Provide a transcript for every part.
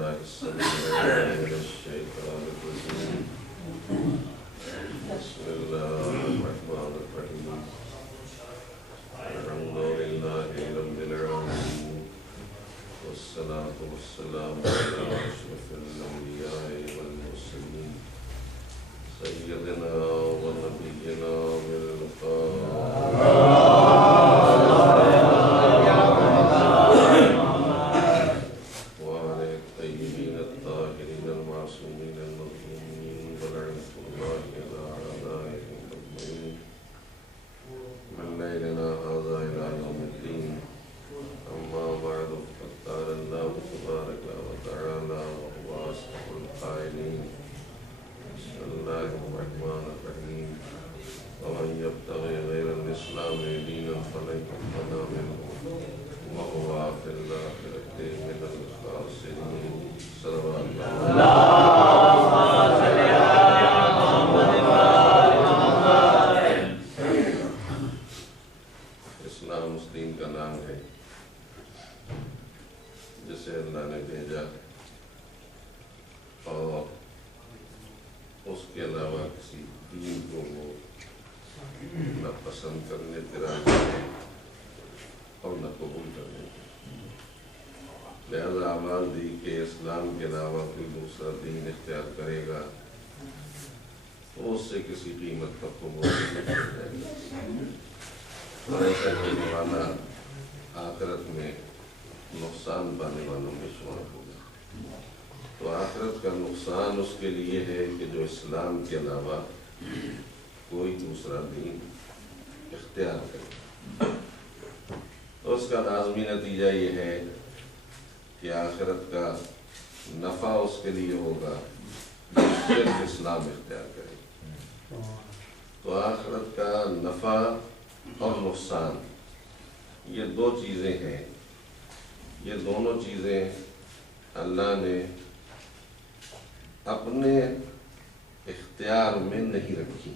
بالله السميع العليم من الشيطان الرجيم بسم الله الرحمن الرحيم الحمد لله رب العالمين والصلاة والسلام على أشرف الأنبياء والمرسلين سيدنا ونبينا وعلى الطيبين الطاهرين المعصومين المظلومين ولعنة الله على أعدائهم أجمعين من ليلنا هذا إلى يوم الدين أما بعد فقد قال الله تبارك وتعالى وهو أصدق القائلين بسم الله الرحمن الرحيم ومن يبتغي غير الإسلام دينا فلن يقبل منه وهو في الآخرة من الخاسرين صلوات اسلام اس دین کا نام ہے جسے اللہ نے بھیجا اور اس کے علاوہ کسی دین کو وہ نہ پسند کرنے کے راضی ہے اور نہ قبول کرنے کے، لہذا آواز دی کہ اسلام کے علاوہ کوئی دوسرا دین اختیار کرے گا تو اس سے کسی قیمت پر قبول نہیں کیا جائے گا، اور ایسا کرنے والا آخرت میں نقصان پانے والوں میں شمار ہوگا۔ تو آخرت کا نقصان اس کے لیے ہے کہ جو اسلام کے علاوہ کوئی دوسرا دین اختیار کرے، تو اس کا لازمی نتیجہ یہ ہے کہ آخرت کا نفع اس کے لیے ہوگا جو صرف اسلام اختیار کرے۔ تو آخرت کا نفع اور نقصان یہ دو چیزیں ہیں، یہ دونوں چیزیں اللہ نے اپنے اختیار میں نہیں رکھی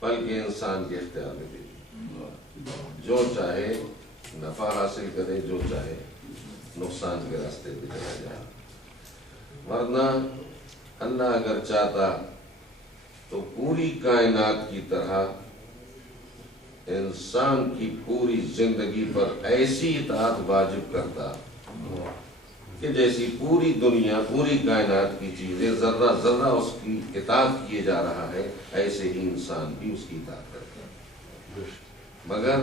بلکہ انسان کے اختیار میں دی، جو چاہے نفع حاصل کرے، جو چاہے نقصان کے راستے پہ چلا جائے۔ ورنہ اللہ اگر چاہتا تو پوری کائنات کی طرح انسان کی پوری زندگی پر ایسی اطاعت واجب کرتا کہ جیسی پوری دنیا، پوری کائنات کی چیزیں ذرہ ذرہ اس کی اطاعت کیے جا رہا ہے، ایسے ہی انسان بھی اس کی اطاعت کرتا ہے، مگر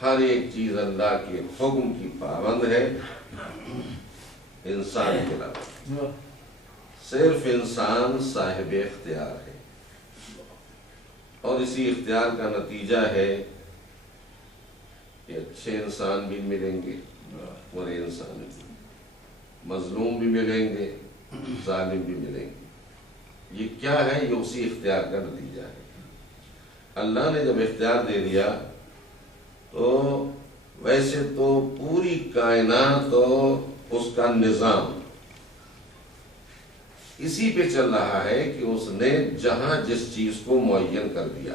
ہر ایک چیز اللہ کے حکم کی پابند ہے انسان کے علاوہ۔ صرف انسان صاحب اختیار ہے، اور اسی اختیار کا نتیجہ ہے کہ اچھے انسان بھی ملیں گے، برے انسان بھی، مظلوم بھی ملیں گے، ظالم بھی ملیں گے۔ یہ کیا ہے؟ یہ اسی اختیار کا نتیجہ ہے۔ اللہ نے جب اختیار دے دیا تو ویسے تو پوری کائنات اور اس کا نظام اسی پہ چل رہا ہے کہ اس نے جہاں جس چیز کو معین کر دیا،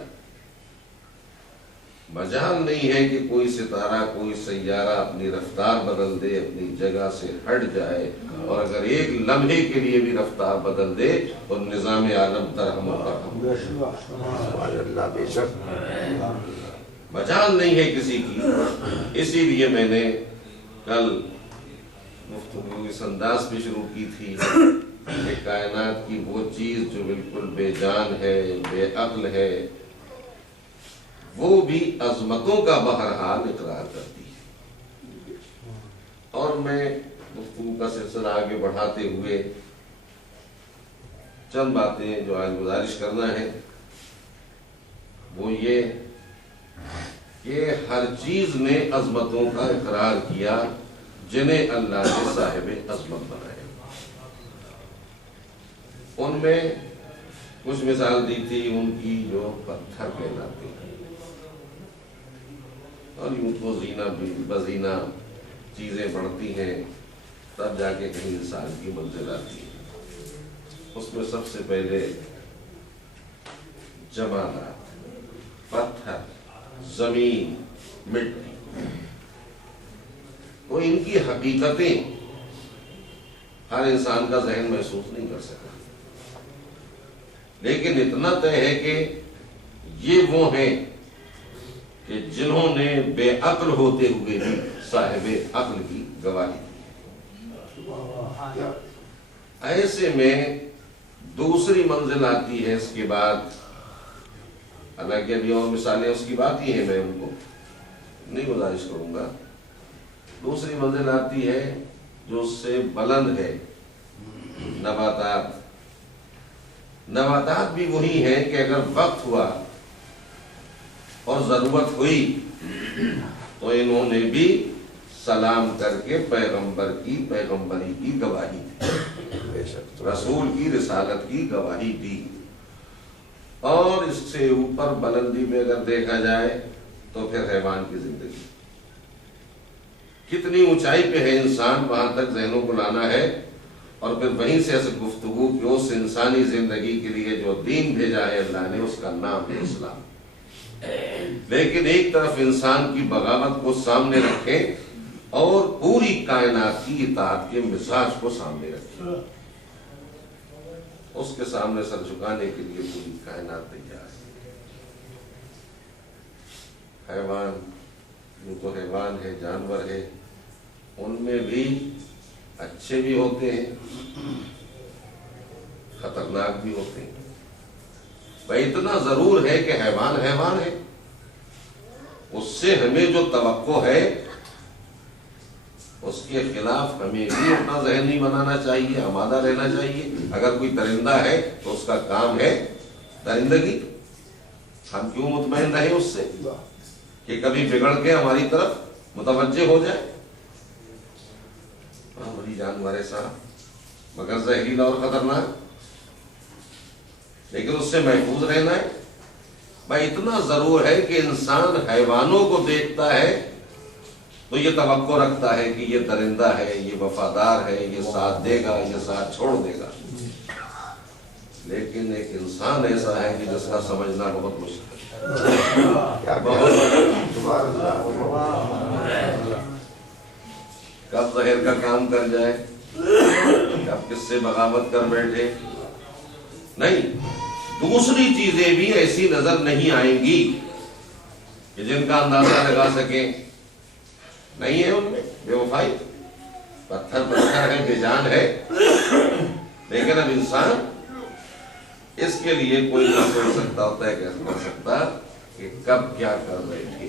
مجال نہیں ہے کہ کوئی ستارہ، کوئی سیارہ اپنی رفتار بدل دے، اپنی جگہ سے ہٹ جائے، اور اگر ایک لمحے کے لیے بھی رفتار بدل دے اور نظام عالم ترہم و ترہم، مجال نہیں ہے کسی کی۔ اسی لیے میں نے کل گفتگو اس انداز پہ شروع کی تھی کہ کائنات کی وہ چیز جو بالکل بے جان ہے، بے عقل ہے، وہ بھی عظمتوں کا بہرحال اقرار کرتی ہے۔ اور میں گفتگو کا سلسلہ آگے بڑھاتے ہوئے چند باتیں جو آج گزارش کرنا ہے وہ یہ کہ ہر چیز نے عظمتوں کا اقرار کیا جنہیں اللہ نے صاحب عظمت بنایا۔ ان میں کچھ مثال دی تھی ان کی جو پتھر کہلاتے ہیں، اور یوں تو زینہ بزینہ چیزیں بڑھتی ہیں تب جا کے کہیں انسان کی منزل آتی ہے۔ اس میں سب سے پہلے جمالات، پتھر، زمین، مٹی، تو ان کی حقیقتیں ہر انسان کا ذہن محسوس نہیں کر سکتا، لیکن اتنا طے ہے کہ یہ وہ ہیں کہ جنہوں نے بے عقل ہوتے ہوئے بھی صاحب عقل کی گواہی دی۔ ایسے میں دوسری منزل آتی ہے اس کے بعد، حالانکہ ابھی اور مثالیں اس کی بات ہی ہیں، میں ان کو نہیں گزارش کروں گا۔ دوسری منزل آتی ہے جو اس سے بلند ہے، نباتات۔ نباتات بھی وہی ہیں کہ اگر وقت ہوا اور ضرورت ہوئی تو انہوں نے بھی سلام کر کے پیغمبر کی پیغمبری کی گواہی دی، رسول کی رسالت کی گواہی دی۔ اور اس سے اوپر بلندی میں اگر دیکھا جائے تو پھر حیوان کی زندگی، کتنی اونچائی پہ ہے انسان، وہاں تک ذہنوں کو لانا ہے، اور پھر وہیں سے اصل گفتگو کہ اس انسانی زندگی کے لیے جو دین بھیجا ہے اللہ نے، اس کا نام ہے اسلام۔ لیکن ایک طرف انسان کی بغاوت کو سامنے رکھیں اور پوری کائنات کی اطاعت کے مزاج کو سامنے رکھیں، اس کے سامنے سر جھکانے کے لیے پوری کائنات تیار ہے۔ حیوان جو تو حیوان ہے، جانور ہے، ان میں بھی اچھے بھی ہوتے ہیں، خطرناک بھی ہوتے ہیں۔ بھائی اتنا ضرور ہے کہ حیوان حیوان ہے، اس سے ہمیں جو توقع ہے اس کے خلاف ہمیں بھی اپنا ذہن نہیں بنانا چاہیے، آمادہ رہنا چاہیے۔ اگر کوئی درندہ ہے تو اس کا کام ہے درندگی، ہم کیوں مطمئن رہے اس سے کہ کبھی بگڑ کے ہماری طرف متوجہ ہو جائے۔ بڑی جانور ہے صاحب، مگر زہریلا اور خطرناک، لیکن اس سے محفوظ رہنا ہے۔ بھائی اتنا ضرور ہے کہ انسان حیوانوں کو دیکھتا ہے تو یہ توقع رکھتا ہے کہ یہ درندہ ہے، یہ وفادار ہے، یہ ساتھ دے گا، یہ ساتھ چھوڑ دے گا۔ لیکن ایک انسان ایسا ہے کہ جس کا سمجھنا بہت مشکل ہے، کب زہر کا کام کر جائے، کب کس سے بغاوت کر بیٹھے۔ نہیں، دوسری چیزیں بھی ایسی نظر نہیں آئیں گی کہ جن کا اندازہ لگا سکیں، نہیں ہے ان میں بے وفائی، پتھر پتھر ہے، بے جان ہے، لیکن اب انسان اس کے لیے کوئی نہ سوچ سکتا ہوتا ہے، کیسے کر سکتا کہ کب کیا کر رہے تھے،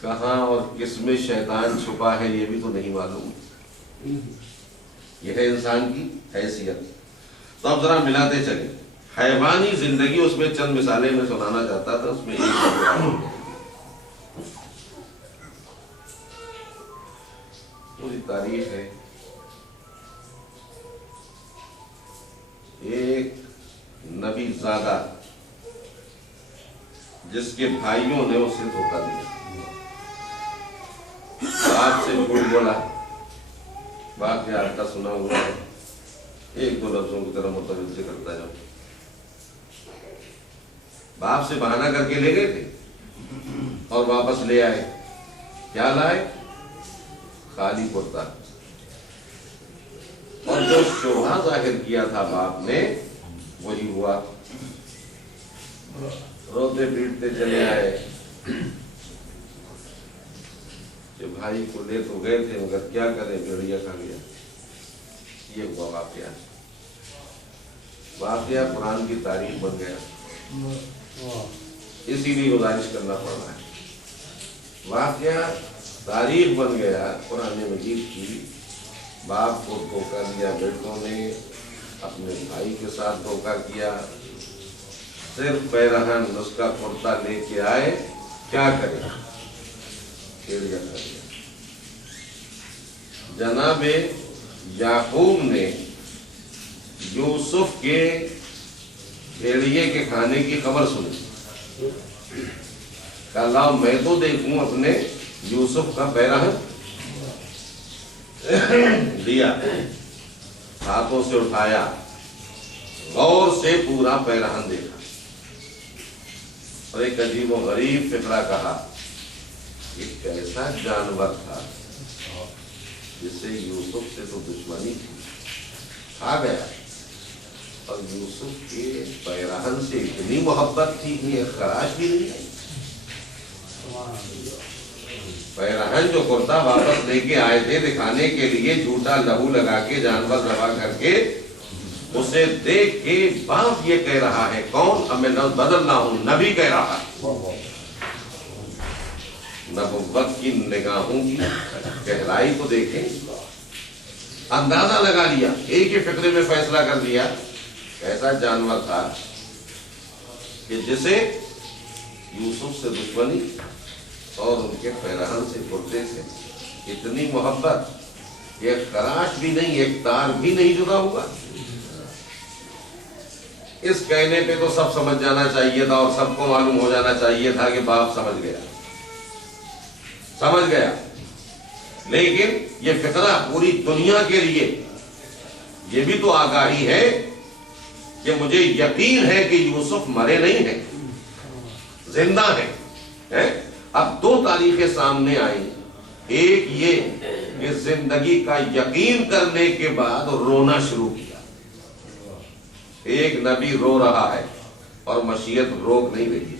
کہاں اور کس میں شیطان چھپا ہے یہ بھی تو نہیں معلوم۔ یہ ہے انسان کی حیثیت۔ تو اب ذرا ملاتے چلیں، حیوانی زندگی، اس میں چند مثالیں میں سنانا چاہتا تھا، اس میں ایک پوری تاریخ ہے۔ ایک نبی زادہ جس کے بھائیوں نے اسے دھوکہ دیا، باپ سے جھوٹ بولا، واقعہ آپ کا سنا ہوا ہے، ایک دو لفظوں کی طرح متوجہ کرتا جاؤ۔ باپ سے بہانہ کر کے لے گئے تھے اور واپس لے آئے، کیا لائے؟ خالی کرتا، اور جو شبہ ظاہر کیا تھا باپ نے وہی ہوا۔ روتے پیٹتے چلے آئے کہ بھائی کو لے تو گئے تھے مگر کیا کریں، بھیڑیا کھا گیا۔ یہ ہوا واقعہ، واقعہ قرآن کی تاریخ بن گیا، اسی لیے گزارش کرنا پڑ رہا ہے۔ واقعہ تاریخ بن گیا قرآن مجید کی۔ باپ کو دھوکہ دیا بیٹوں نے، اپنے بھائی کے ساتھ دھوکہ کیا، صرف پیرہن اس کا کرتا لے کے آئے، کیا کرے، بھیڑیا کھا گیا۔ جناب یعقوب نے یوسف کے بھیڑیے کے کھانے کی خبر سنی، کہا لاؤ میں تو دیکھوں اپنے یوسف کا پیرہن، لیا، ہاتھوں سے اٹھایا، غور سے پورا پیرہن دیکھا، اور ایک عجیب و غریب فقرہ کہا، یہ کیسا جانور تھا جسے یوسف سے تو دشمنی تھی آ گیا، اور یوسف کے پیرہن سے اتنی محبت تھی کہ ایک خراش بھی نہیں آئی۔ پیرہن جو کرتا واپس لے کے آئے تھے دکھانے کے لیے، جھوٹا لہو لگا کے جانور ذبح کر کے، اسے دیکھ کے باپ یہ کہہ رہا ہے، کون؟ اب میں لفظ بدل رہا ہوں، نبی کہہ رہا ہے۔ نبوت کی نگاہوں کی گہرائی کو دیکھیں، اندازہ لگا لیا، ایک ہی فکرے میں فیصلہ کر دیا، ایسا جانور تھا کہ جسے یوسف سے دشمنی اور ان کے پیرہن سے کرتے سے اتنی محبت، ایک خراش بھی نہیں، ایک تار بھی نہیں جدا ہوا۔ اس کہنے پہ تو سب سمجھ جانا چاہیے تھا اور سب کو معلوم ہو جانا چاہیے تھا کہ باپ سمجھ گیا، لیکن یہ فکرہ پوری دنیا کے لیے یہ بھی تو آگاہی ہے کہ مجھے یقین ہے کہ یوسف مرے نہیں ہیں، زندہ ہیں۔ اب دو تاریخیں سامنے آئیں، ایک یہ کہ زندگی کا یقین کرنے کے بعد رونا شروع کیا۔ ایک نبی رو رہا ہے اور مشیت روک نہیں رہی،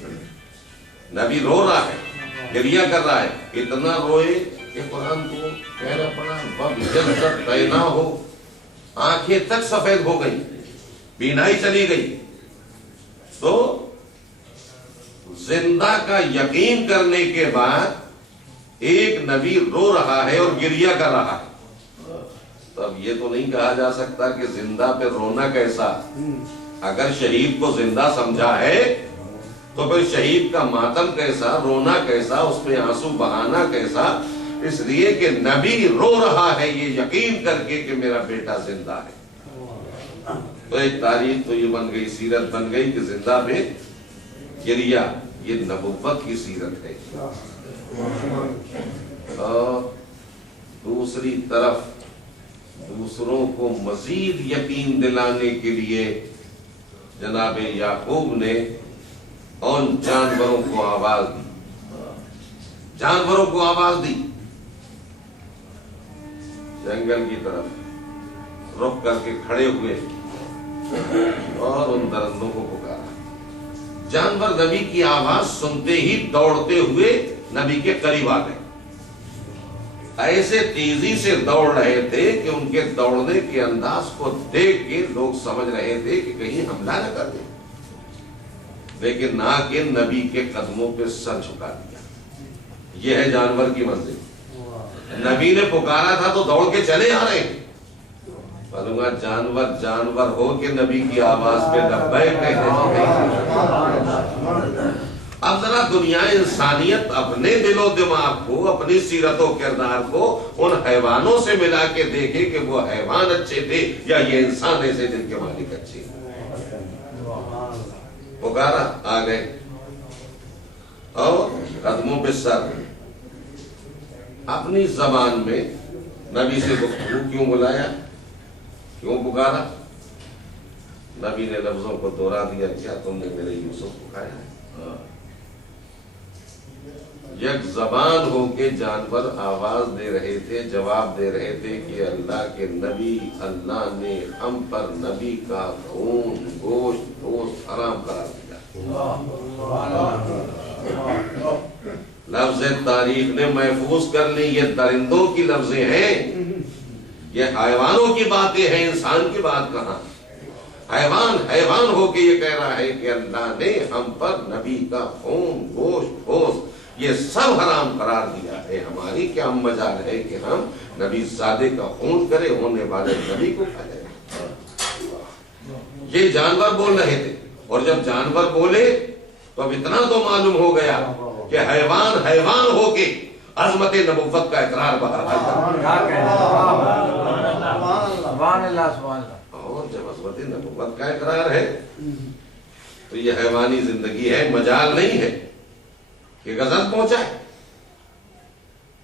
نبی رو رہا ہے، گریہ کر رہا ہے، اتنا روئے کہ قرآن کو کہنا پڑا وَب جلدت بینا ہو، آنکھیں تک سفید ہو گئی، بینائی چلی گئی۔ تو زندہ کا یقین کرنے کے بعد ایک نبی رو رہا ہے اور گریہ کر رہا ہے، تو اب یہ تو نہیں کہا جا سکتا کہ زندہ پہ رونا کیسا۔ اگر شہید کو زندہ سمجھا ہے تو پھر شہید کا ماتم کیسا، رونا کیسا، اس میں آنسو بہانا کیسا؟ اس لیے کہ نبی رو رہا ہے یہ یقین کر کے کہ میرا بیٹا زندہ ہے۔ تو ایک تاریخ تو یہ بن گئی، سیرت بن گئی کہ زندہ پہ گریہ، یہ نبوت کی سیرت ہے۔ اور دوسری طرف دوسروں کو مزید یقین دلانے کے لیے جناب یعقوب نے ان جانوروں کو آواز دی، جنگل کی طرف رخ کر کے کھڑے ہوئے اور ان درندوں کو پکارا۔ جانور نبی کی آواز سنتے ہی دوڑتے ہوئے نبی کے قریب آ گئے، ایسے تیزی سے دوڑ رہے تھے کہ ان کے دوڑنے کے انداز کو دیکھ کے لوگ سمجھ رہے تھے کہ کہیں حملہ نہ کر دیں، لیکن نہ کہ نبی کے قدموں پہ سر جھکا دیا۔ یہ ہے جانور کی منزل۔ نبی نے پکارا تھا تو دوڑ کے چلے آ رہے ہیں، معلوم ہے جانور ہو کہ نبی کی آواز پہ لبیک کہتے ہیں۔ اب ذرا دنیا انسانیت اپنے دل و دماغ کو، اپنی سیرت و کردار کو ان حیوانوں سے ملا کے دیکھے کہ وہ حیوان اچھے تھے یا یہ انسان ایسے جن کے مالک اچھے۔ پکارا، آ گئے اور قدموں پہ سر۔ اپنی زبان میں نبی سے گفتگو کیوں بلایا، کیوں پکارا؟ نبی نے لفظوں کو دوہرا دیا، کیا تم نے میرے یوسف کو کھایا ہے؟ یک زبان ہو کے جانور آواز دے رہے تھے، جواب دے رہے تھے کہ اللہ کے نبی، اللہ نے ہم پر نبی کا خون، گوشت حرام قرار دیا۔ لفظ تاریخ نے محفوظ کر لی، یہ درندوں کی لفظیں ہیں، یہ حیوانوں کی باتیں ہیں، انسان کی بات کہاں؟ حیوان ہو کے یہ کہہ رہا ہے کہ اللہ نے ہم پر نبی کا خون، گوشت یہ سب حرام قرار دیا ہے۔ ہماری کیا مجال ہے کہ ہم نبی زادے کا خون کرے، ہونے والے نبی کو کھائے؟ یہ جانور بول رہے تھے، اور جب جانور بولے تو اب اتنا تو معلوم ہو گیا کہ حیوان ہو کے عظمت نبوت کا اقرار بہرحال اور جب عظمت نبوت کا اقرار ہے تو یہ حیوانی زندگی ہے، مجال نہیں ہے کہ غزل پہنچائے۔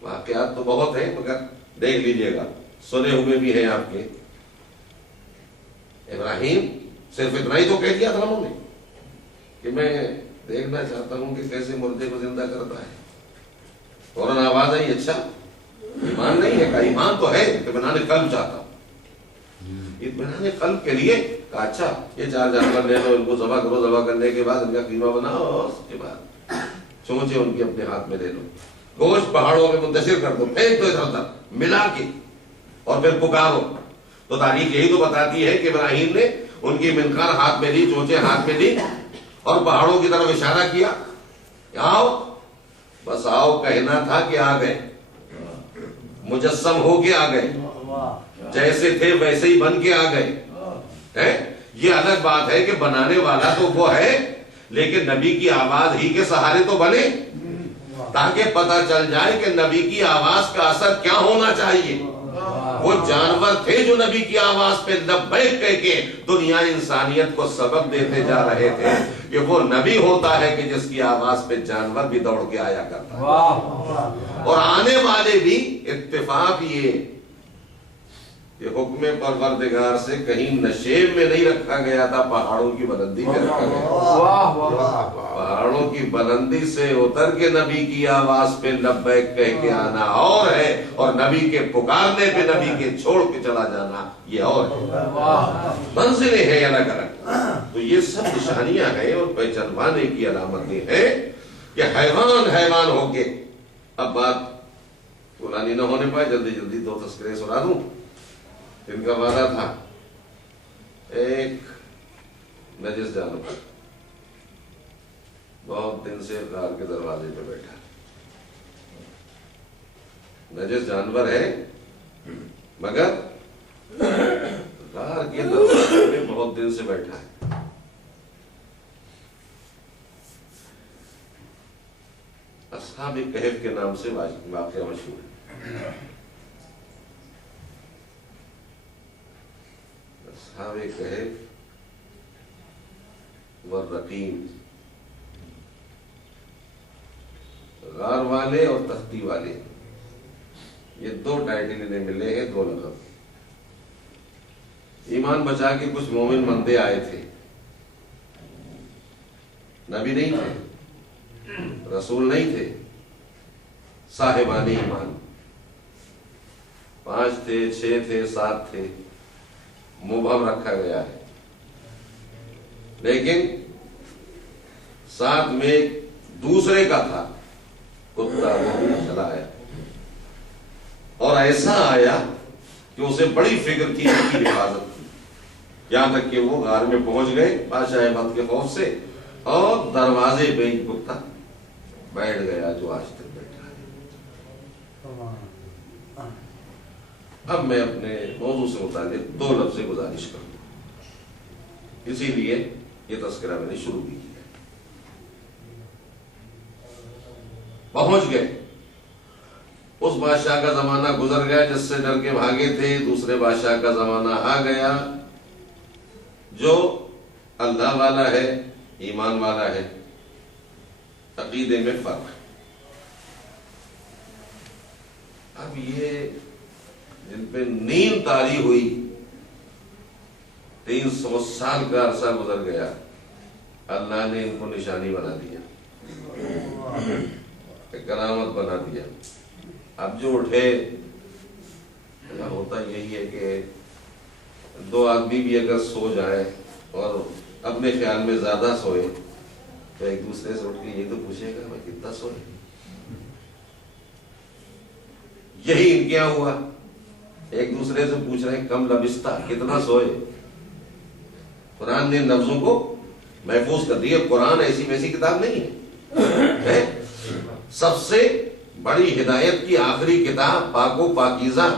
واقعات تو بہت ہیں مگر دیکھ لیجئے گا، سنے ہوئے بھی ہیں آپ کے۔ ابراہیم صرف اتنا ہی تو کہہ دیا تھا انہوں نے کہ میں دیکھنا چاہتا ہوں کہ کیسے مردے کو زندہ کرتا ہے۔ فوراً آواز آئی، اچھا ایمان نہیں یہ کہ ایمان تو ہے، اطمینان قلب چاہتا ہوں۔ اطمینان قلب کے لیے کہا اچھا یہ 4 جانور لے لو، ان کو ذبح کرو، ذبح کرنے کے بعد ان کا قیمہ بناؤ، اور اس کے بعد چونچے ان کے اپنے ہاتھ میں لے لو، گوشت پہاڑوں میں منتشر کر دو، پھینک دو ادھر ادھر ملا کے، اور پھر پکارو۔ تو تاریخ یہی تو بتاتی ہے کہ ابراہیم نے ان کی منقار ہاتھ میں لی، چونچے ہاتھ میں لی، اور پہاڑوں کی طرف اشارہ کیا، آؤ، بس آؤ کہنا تھا کہ آ گئے، مجسم ہو کے آ گئے، جیسے تھے ویسے ہی بن کے آ گئے۔ یہ الگ بات ہے کہ بنانے والا تو وہ ہے، لیکن نبی کی آواز ہی کے سہارے تو بنے، تاکہ پتہ چل جائے کہ نبی کی آواز کا اثر کیا ہونا چاہیے۔ وہ جانور تھے جو نبی کی آواز پہ لبیک کہہ کے دنیا انسانیت کو سبق دیتے جا رہے تھے کہ وہ نبی ہوتا ہے کہ جس کی آواز پہ جانور بھی دوڑ کے آیا کرتا ہے، اور آنے والے بھی۔ اتفاق یہ کہ حکم پروردگار سے کہیں نشیب میں نہیں رکھا گیا تھا، پہاڑوں کی بلندی میں رکھا گیا، پہاڑوں کی بلندی سے اتر کے نبی کی آواز پہ لبیک کہہ کے آنا اور ہے، اور نبی کے پکارنے پہ نبی کے چھوڑ کے چلا جانا یہ اور ہے، منزلیں ہیں الگ الگ۔ تو یہ سب نشانیاں ہیں اور پہچانوانے کی علامتیں ہیں کہ حیوان ہو کے۔ اب بات پرانی نہ ہونے پائے، جلدی جلدی 2 تذکرے سنا دوں۔ ان کا وعدہ تھا، ایک نجس جانور بہت دن سے غار کے دروازے پہ بیٹھا، نجس جانور ہے مگر غار کے دروازے پہ بہت دن سے بیٹھا ہے۔ اصحاب کہف کے نام سے واقعہ مشہور ہے۔ اصحاب کہف والرقیم، غار والے اور تختی والے، یہ 2 ٹائٹل انہیں ملے ہیں، 2 لقب۔ ایمان بچا کے کچھ مومن بندے آئے تھے، نبی نہیں تھے، رسول نہیں تھے، صاحبان ایمان، 5 تھے، 6 تھے، 7 تھے، مبہم رکھا گیا ہے، لیکن ساتھ میں ایک دوسرے کا تھا کتا، وہ بھی چلا آیا، اور ایسا آیا کہ اسے بڑی فکر تھی ان کی حفاظت کی، یہاں تک کہ وہ غار میں پہنچ گئے بادشاہ بد کے خوف سے، اور دروازے پہ ایک کتا بیٹھ گیا جو آج تک بیٹھا ہے۔ اب میں اپنے موضوع سے متعلق 2 لفظ گزارش کروں، اسی لیے یہ تذکرہ میں نے شروع بھی کیا۔ پہنچ گئے، اس بادشاہ کا زمانہ گزر گیا جس سے ڈر کے بھاگے تھے، دوسرے بادشاہ کا زمانہ آ گیا جو اللہ والا ہے، ایمان والا ہے، عقیدے میں فرق ہے۔ اب یہ جن پہ نیند طاری ہوئی، 300 سال کا عرصہ گزر گیا، اللہ نے ان کو نشانی بنا دیا، کرامت بنا دیا۔ اب جو اٹھے، ہوتا یہی ہے کہ 2 آدمی بھی اگر سو جائیں اور اپنے خیال میں زیادہ سوئے تو ایک دوسرے سے اٹھ کے یہ تو پوچھے گا میں کتنا سوئے۔ یہی ان کے یہاں ہوا، ایک دوسرے سے پوچھ رہے ہیں کم لبستہ، کتنا سوئے۔ قرآن نے لفظوں کو محفوظ کر دیا۔ قرآن ایسی ویسی کتاب نہیں ہے، سب سے بڑی ہدایت کی آخری کتاب، پاک و پاکیزہ،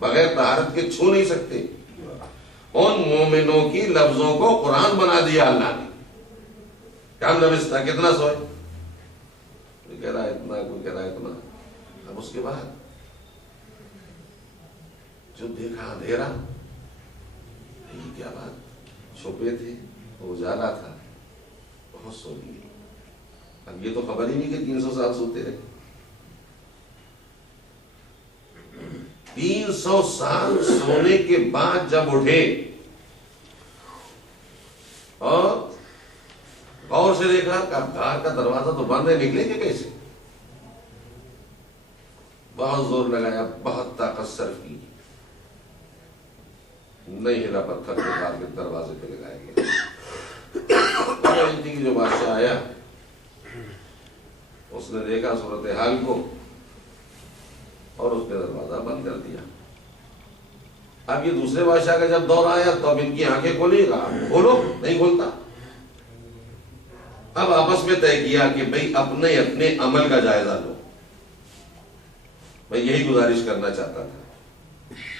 بغیر طہارت کے چھو نہیں سکتے۔ ان مومنوں کی لفظوں کو قرآن بنا دیا اللہ نے۔ کم لبستہ، کتنا سوئے، کوئی کہہ رہا ہے اتنا، کوئی کہہ رہا ہے اتنا۔ اب اس کے بعد جو دیکھا اندھیرا، یہ کیا بات، چھپے تھے، اجالا تھا، بہت سو لیے۔ اب یہ تو خبر ہی نہیں کہ 300 سال سوتے رہے۔ 300 سال سونے کے بعد جب اٹھے اور غور سے دیکھا کہ غار کا دروازہ تو بند ہے، نکلیں گے کیسے؟ بہت زور لگایا، بہت طاقت صرف کی، نہیں ہلا، پتھر کے بعد کے دروازے پہ لگایا گیا۔ کی جو بادشاہ آیا اس نے دیکھا صورتحال کو اور اس نے دروازہ بند کر دیا۔ اب یہ دوسرے بادشاہ کا جب دور آیا تو اب ان کی آنکھیں کھولی، کھولو، نہیں کھولتا۔ اب آپس میں طے کیا کہ بھئی اپنے عمل کا جائزہ لو۔ میں یہی گزارش کرنا چاہتا تھا۔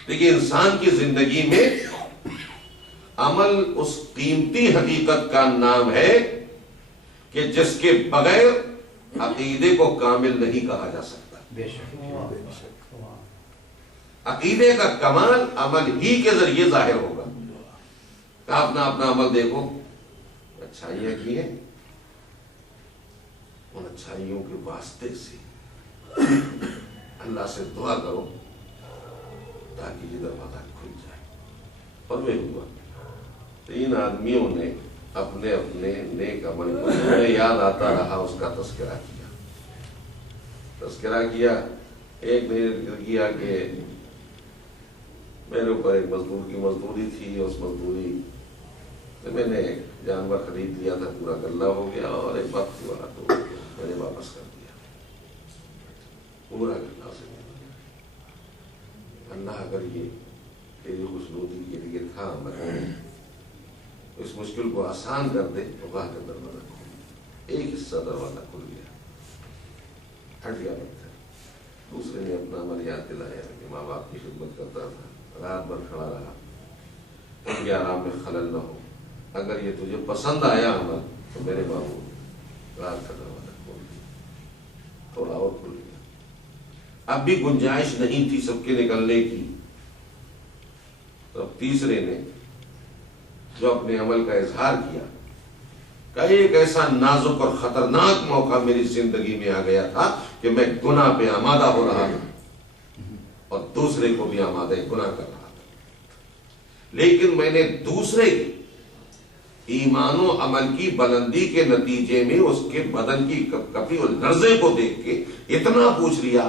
دیکھیے انسان کی زندگی میں عمل اس قیمتی حقیقت کا نام ہے کہ جس کے بغیر عقیدے کو کامل نہیں کہا جا سکتا۔ بے شک۔ عقیدے کا کمال عمل ہی کے ذریعے ظاہر ہوگا۔ اپنا عمل دیکھو، اچھائیاں کی ہیں، ان اچھائیوں کے واسطے سے اللہ سے دعا کرو تاکہ یہ دروازہ کھل جائے۔ اور وہ ہوا، 3 آدمیوں نے اپنے نیک عمل کو انہیں یاد آتا رہا اس کا تذکرہ کیا۔ ایک نے ذکر کیا کہ میرے اوپر ایک مزدور کی مزدوری تھی، اس مزدوری میں نے جانور خرید لیا تھا، پورا غلہ ہو گیا اور ایک وقت ہوا تو میں نے واپس کر دیا، پورا غلہ سے مل گیا۔ اللہ اگر یہ تیری خوشنودی کے لیے تھا اس مشکل کو آسان کر دے تو وہاں کا دروازہ کھول، ایک حصہ دروازہ کھل گیا، ہٹ گیا پتھر۔ دوسرے نے اپنا عمل یاد دلایا کہ ماں باپ کی خدمت کرتا تھا، رات بھر کھڑا رہا، ان کے آرام میں خلل نہ ہو، اگر یہ تجھے پسند آیا عمل تو میرے بابو رات کا دروازہ کھول دیا، تھوڑا اور کھل گیا۔ اب بھی گنجائش نہیں تھی سب کے نکلنے کی، تو اب تیسرے نے جو اپنے عمل کا اظہار کیا کہ ایک ایسا نازک اور خطرناک موقع میری زندگی میں آ گیا تھا کہ میں گناہ پہ آمادہ ہو رہا تھا اور دوسرے کو بھی آمادہ گناہ کر رہا تھا، لیکن میں نے دوسرے کی ایمان و عمل کی بلندی کے نتیجے میں اس کے بدن کی کپی اور لرزے کو دیکھ کے اتنا پوچھ لیا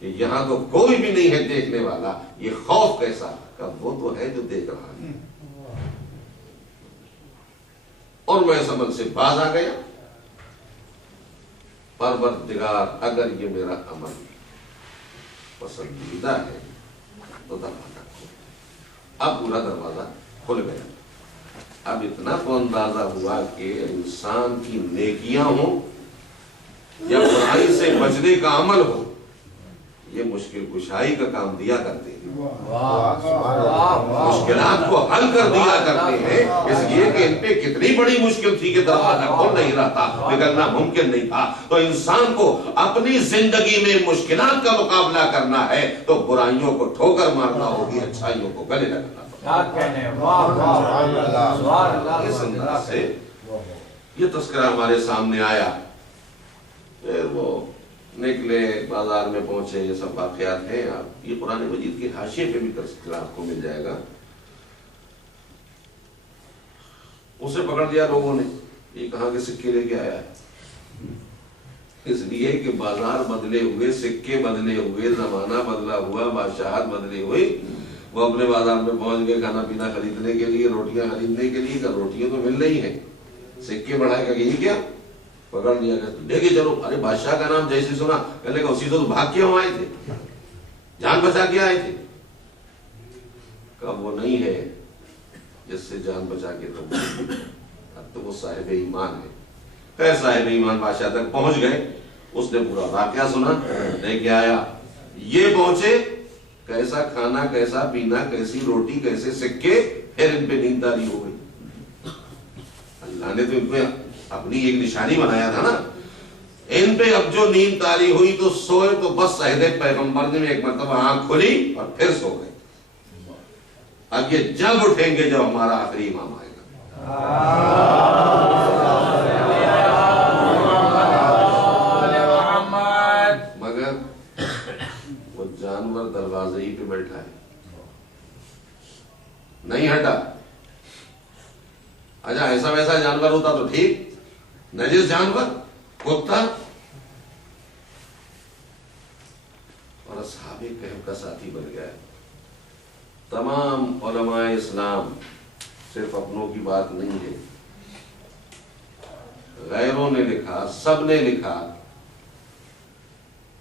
کہ یہاں تو کوئی بھی نہیں ہے دیکھنے والا، یہ خوف کیسا؟ کہ وہ تو ہے جو دیکھ رہا ہے۔ اور میں اس عمل سے باز آ گیا۔ پروردگار اگر یہ میرا عمل پسندیدہ ہے تو دروازہ کھول۔ اب پورا دروازہ کھل گیا۔ اب اتنا تو اندازہ ہوا کہ انسان کی نیکیاں ہوں یا برائی سے بچنے کا عمل ہو، یہ مشکل کشائی کا کام دیا کرتے ہیں، مشکلات کو حل کر دیا کرتے ہیں، اس لیے کہ ان پہ کتنی بڑی مشکل تھی کہ دروازہ کھول نہیں رہا تھا، نکلنا ممکن نہیں تھا۔ تو انسان کو اپنی زندگی میں مشکلات کا مقابلہ کرنا ہے تو برائیوں کو ٹھوکر مارنا ہوگی، اچھائیوں کو گلے لگانا ہوگا۔ اس انداز سے یہ تذکرہ ہمارے سامنے آیا، پھر وہ نکلے، بازار میں پہنچے، یہ سب واقعات ہیں۔ یہ قرآن مجید کے حاشیے پہ بھی تذکرہ آپ کو مل جائے گا۔ اسے پکڑ دیا لوگوں نے، یہ کہاں کے سکے لے کے آیا ہے؟ اس لیے کہ بازار بدلے ہوئے، سکے بدلے ہوئے، زمانہ بدلا ہوا، بادشاہت بدلی ہوئی، وہ اپنے بازار میں پہنچ گئے کھانا پینا خریدنے کے لیے، روٹیاں خریدنے کے لیے، کہ روٹیاں تو مل رہی ہیں، سکے بڑھائے گا یہی کیا؟ پکڑ لیا گیا، لے کے چلو۔ ارے بادشاہ کا نام جیسے سنا کہنے کا اسی تو بھاگ کے ہم آئے تھے، جان بچا کے آئے تھے۔ کب وہ نہیں ہے جس سے جان بچا کے تم، اب تو وہ صاحب ایمان ہے۔ خیر صاحب ایمان بادشاہ تک پہنچ گئے، اس نے پورا واقعہ سنا، لے کے آیا۔ یہ پہنچے، کیسا کھانا، کیسا پینا، کیسی روٹی، کیسے سکے، پھر ان پہ نیند طاری ہو گئی۔ اللہ نے تو ان پہ اپنی ایک نشانی بنایا تھا نا، ان پہ اب جو نیند طاری ہوئی تو سوئے تو بس عہد پیغمبر نے ایک مرتبہ آنکھ کھلی اور پھر سو گئے۔ اب یہ جب اٹھیں گے جب ہمارا آخری امام آئے گا۔ مگر وہ جانور دروازے ہی پہ بیٹھا ہے، نہیں ہٹا۔ اچھا ایسا ویسا جانور ہوتا تو ٹھیک، نجس جانور، کتا، اور صاحب کہف کا ساتھی بن گیا. تمام علماء اسلام، صرف اپنوں کی بات نہیں ہے، غیروں نے لکھا، سب نے لکھا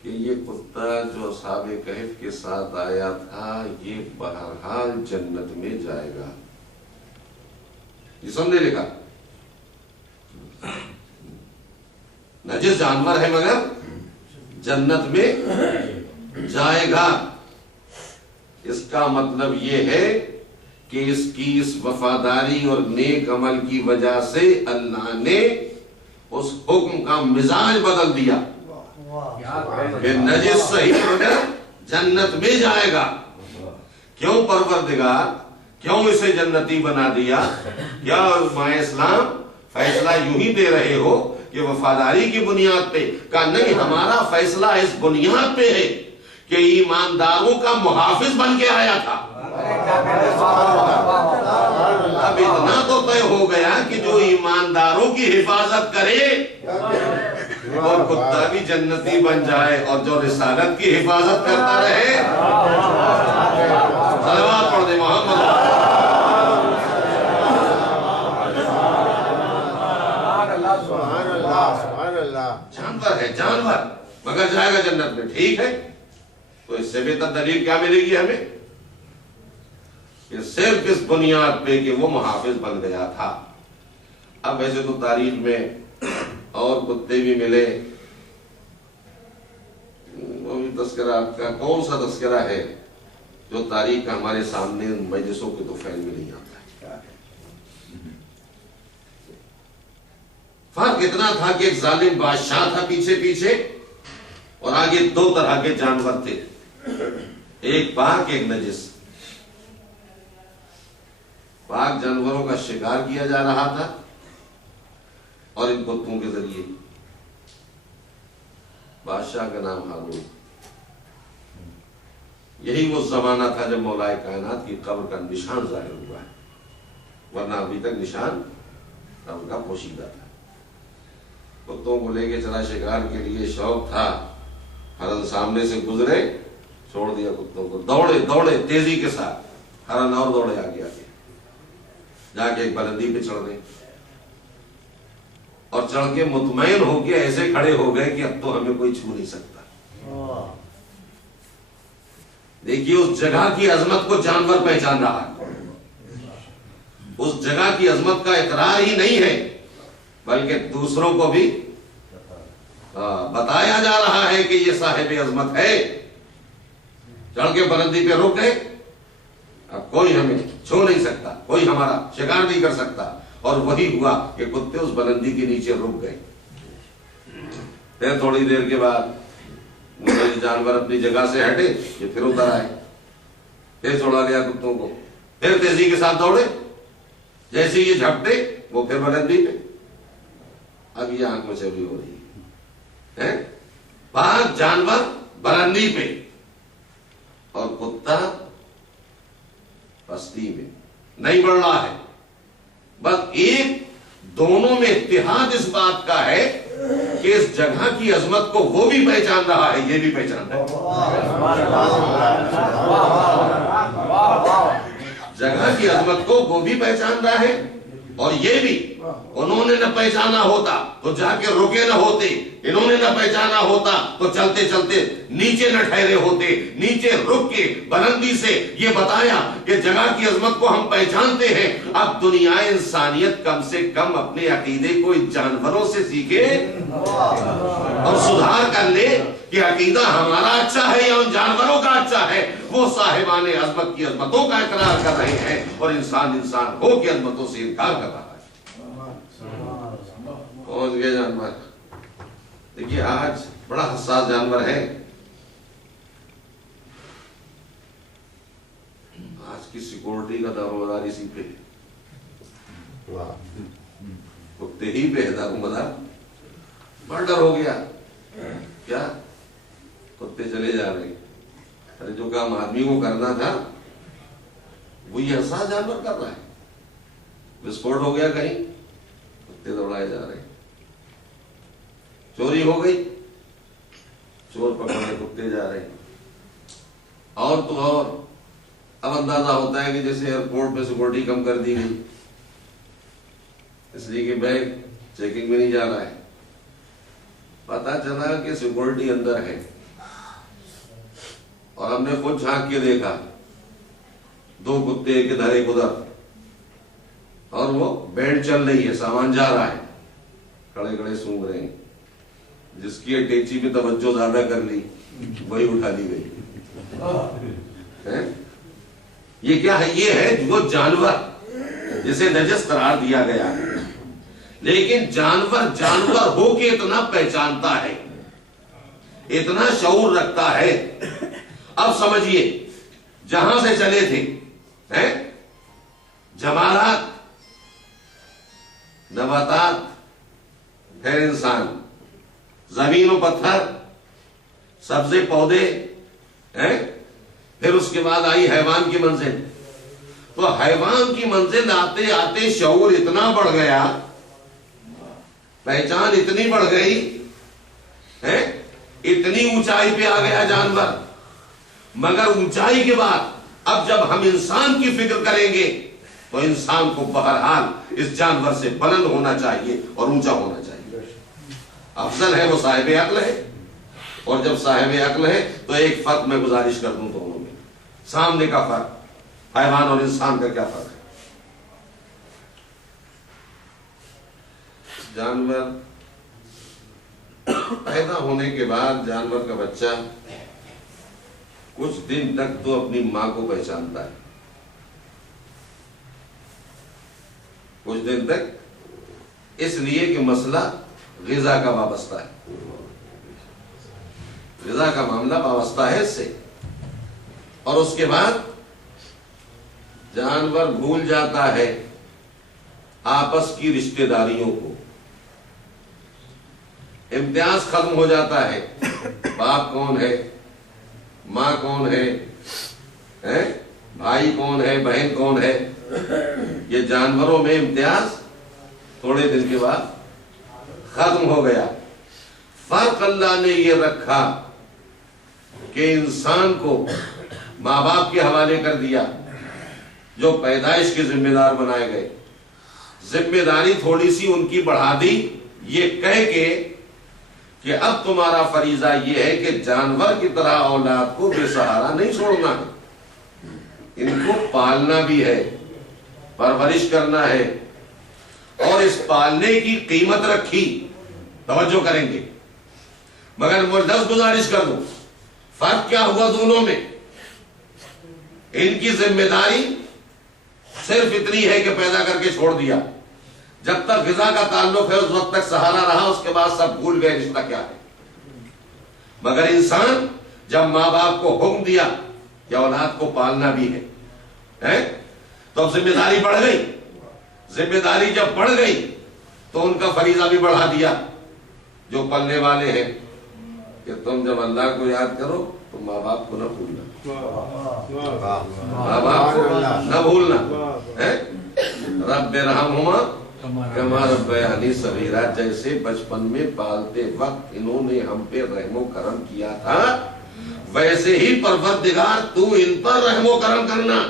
کہ یہ کتا جو اصحاب کہف کے ساتھ آیا تھا یہ بہرحال جنت میں جائے گا. یہ سب نے لکھا. نجس جانور ہے مگر جنت میں جائے گا. اس کا مطلب یہ ہے کہ اس کی اس وفاداری اور نیک عمل کی وجہ سے اللہ نے اس حکم کا مزاج بدل دیا کہ نجس صحیح مگر جنت میں جائے گا. کیوں پروردگار کیوں اسے جنتی بنا دیا؟ کیا علماء اسلام فیصلہ یوں ہی دے رہے ہو کہ وفاداری کی بنیاد پہ؟ کہا نہیں، ہمارا فیصلہ اس بنیاد پہ ہے کہ ایمانداروں کا محافظ بن کے آیا تھا. اب اتنا تو طے ہو گیا کہ جو ایمانداروں کی حفاظت کرے اور کتا بھی جنتی بن جائے، اور جو رسالت کی حفاظت کرتا رہے. صلوات پڑھ دے محمد. جانور ہے جانور مگر جائے گا جنت میں. ٹھیک ہے، تو اس سے بہتر دلیل کیا ملے گی ہمیں کہ صرف اس بنیاد پہ کہ وہ محافظ بن گیا تھا. اب ایسے تو تاریخ میں اور کتے بھی ملے، وہ بھی تذکرہ کا کون سا تذکرہ ہے جو تاریخ کا ہمارے سامنے مجلسوں کے تو فیل میں نہیں آتا ہے. فرق اتنا تھا کہ ایک ظالم بادشاہ تھا پیچھے پیچھے، اور آگے دو طرح کے جانور تھے، ایک پاک ایک نجس. پاک جانوروں کا شکار کیا جا رہا تھا اور ان کتوں کے ذریعے. بادشاہ کا نام ہارون. یہی وہ زمانہ تھا جب مولا کائنات کی قبر کا نشان ظاہر ہوا ہے، ورنہ ابھی تک نشان قبر کا پوشیدہ تھا. کتوں کو لے کے چلا شکار کے لیے، شوق تھا. ہرن سامنے سے گزرے، چھوڑ دیا کتوں کو، دوڑے دوڑے تیزی کے ساتھ. ہرن اور دوڑے آگے آگے جا کے ایک بلندی پہ چڑھ گئے، اور چڑھ کے مطمئن ہو کے ایسے کھڑے ہو گئے کہ اب تو ہمیں کوئی چھو نہیں سکتا. دیکھیے اس جگہ کی عظمت کو جانور پہچان رہا ہے. اس جگہ کی عظمت کا اقرار ہی نہیں ہے بلکہ دوسروں کو بھی بتایا جا رہا ہے کہ یہ صاحب عظمت ہے. چڑھ کے بلندی پہ رک گئے، اب کوئی ہمیں چھو نہیں سکتا، کوئی ہمارا شکار نہیں کر سکتا. اور وہی ہوا کہ کتے اس بلندی کے نیچے رک گئے. پھر تھوڑی دیر کے بعد جانور اپنی جگہ سے ہٹے، یہ پھر اتر آئے، پھر چھوڑا گیا کتوں کو، پھر تیزی کے ساتھ دوڑے. جیسے یہ جھپٹے وہ پھر بلندی پہ. اب یہ آنکھ میں چوری ہو رہی ہے. پاک جانور بلندی پہ اور کتا پستی میں نہیں بڑھ رہا ہے. بس ایک دونوں میں اتحاد اس بات کا ہے کہ اس جگہ کی عظمت کو وہ بھی پہچان رہا ہے، یہ بھی پہچان رہا ہے. جگہ کی عظمت کو وہ بھی پہچان رہا ہے اور یہ بھی. انہوں نے نہ پہچانا ہوتا تو جا کے رکے نہ ہوتے، انہوں نے نہ پہچانا ہوتا تو چلتے چلتے نیچے نہ ٹھہرے ہوتے. نیچے رک کے بلندی سے یہ بتایا کہ جگہ کی عظمت کو ہم پہچانتے ہیں. اب دنیا انسانیت کم سے کم اپنے عقیدے کو ان جانوروں سے سیکھے اور سدھار کر لے کہ عقیدہ ہمارا اچھا ہے یا ان جانوروں کا اچھا ہے. وہ صاحبان عظمت کی عظمتوں کا اقرار کر رہے ہیں اور انسان ہو کے عظمتوں سے انکار کر رہا ہے. پہنچ گئے جانور. دیکھیے آج بڑا حساس جانور ہے. آج کی سیکورٹی کا دار و مدار اسی پہ، کتے ہی پہ دار و مدار. مرڈر ہو گیا، کیا کتے چلے جا رہے. ارے جو کام آدمی کو کرنا تھا وہ یہ حساس جانور کر رہا ہے. وسفوٹ ہو گیا کہیں، کتے دوڑائے جا رہے. چوری ہو گئی، چور پکڑے کتے جا رہے. اور تو اور اب اندازہ ہوتا ہے کہ جیسے ایئرپورٹ پہ سیکورٹی کم کر دی گئی، اس لیے کہ بیگ چیکنگ میں نہیں جا رہا ہے، پتا چلا کہ سیکورٹی اندر ہے، اور ہم نے خود جھانک کے دیکھا، 2 کتے ایک ادھر ایک ادھر، اور وہ بینڈ چل رہی ہے، سامان جا رہا ہے، کھڑے کھڑے سونگ رہے ہیں، جس کی اٹیچی پہ توجہ زیادہ کر لی وہی اٹھا لی گئی۔ یہ کیا ہے؟ یہ ہے وہ جانور جسے نجس قرار دیا گیا، لیکن جانور جانور ہو کے اتنا پہچانتا ہے، اتنا شعور رکھتا ہے۔ اب سمجھیے جہاں سے چلے تھے جمالات، نباتات، پھر انسان، زمین و پتھر، سبزے پودے، پھر اس کے بعد آئی حیوان کی منزل۔ تو حیوان کی منزل آتے آتے شعور اتنا بڑھ گیا، پہچان اتنی بڑھ گئی، اتنی اونچائی پہ آ گیا جانور۔ مگر اونچائی کے بعد اب جب ہم انسان کی فکر کریں گے تو انسان کو بہرحال اس جانور سے بلند ہونا چاہیے اور اونچا ہونا چاہیے۔ افضل ہے وہ صاحب عقل ہے، اور جب صاحب عقل ہے تو ایک فرق میں گزارش کر دوں دونوں میں، سامنے کا فرق حیوان اور انسان کا کیا فرق ہے؟ جانور پیدا ہونے کے بعد جانور کا بچہ کچھ دن تک تو اپنی ماں کو پہچانتا ہے، کچھ دن تک، اس لیے کہ مسئلہ غذا کا وابستہ ہے، غذا کا معاملہ وابستہ ہے اس سے۔ اور اس کے بعد جانور بھول جاتا ہے آپس کی رشتہ داریوں کو، امتیاز ختم ہو جاتا ہے، باپ کون ہے، ماں کون ہے، بھائی کون ہے، بہن کون ہے، یہ جانوروں میں امتیاز تھوڑے دن کے بعد ختم ہو گیا۔ فرق اللہ نے یہ رکھا کہ انسان کو ماں باپ کے حوالے کر دیا، جو پیدائش کے ذمہ دار بنائے گئے، ذمہ داری تھوڑی سی ان کی بڑھا دی، یہ کہہ کے کہ اب تمہارا فریضہ یہ ہے کہ جانور کی طرح اولاد کو بے سہارا نہیں چھوڑنا ہے، ان کو پالنا بھی ہے، پرورش کرنا ہے، اور اس پالنے کی قیمت رکھی، توجہ کریں گے۔ مگر وہ لفظ گزارش کر دوں، فرق کیا ہوا دونوں میں؟ ان کی ذمہ داری صرف اتنی ہے کہ پیدا کر کے چھوڑ دیا، جب تک غذا کا تعلق ہے اس وقت تک سہارا رہا، اس کے بعد سب بھول گئے رشتہ کیا ہے۔ مگر انسان جب ماں باپ کو حکم دیا کہ اولاد کو پالنا بھی ہے تو اب ذمہ داری بڑھ گئی، ذمہ داری جب بڑھ گئی تو ان کا فریضہ بھی بڑھا دیا جو پلنے والے ہیں کہ تم جب اللہ کو یاد کرو تو ماں باپ کو نہ بھولنا، ماں باپ کو نہ بھولنا، رب ارحمہما کما ربیانی صغیرا، جیسے بچپن میں پالتے وقت انہوں نے ہم پہ رحم و کرم کیا تھا، ویسے ہی پروردگار تو ان پر رحم و کرم کرنا۔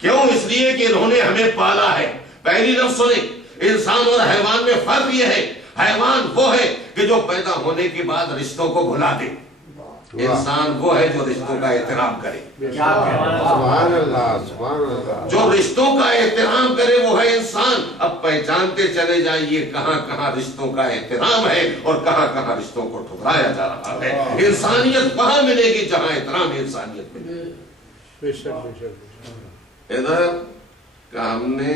کیوں؟ اس لیے کہ انہوں نے ہمیں پالا ہے۔ پہلی لفظ سنیں، انسان اور حیوان میں فرق یہ ہے، حیوان وہ ہے کہ جو پیدا ہونے کے بعد رشتوں کو بھلا دے، انسان وہ ہے جو رشتوں کا احترام کرے۔ سبحان اللہ، سبحان اللہ۔ جو رشتوں کا احترام کرے وہ ہے انسان۔ اب پہچانتے چلے جائیے کہاں کہاں رشتوں کا احترام ہے اور کہاں کہاں رشتوں کو ٹھکرایا جا رہا ہے۔ انسانیت وہاں ملے گی جہاں احترام انسانیت ملے گی۔ ادھر کہ ہم نے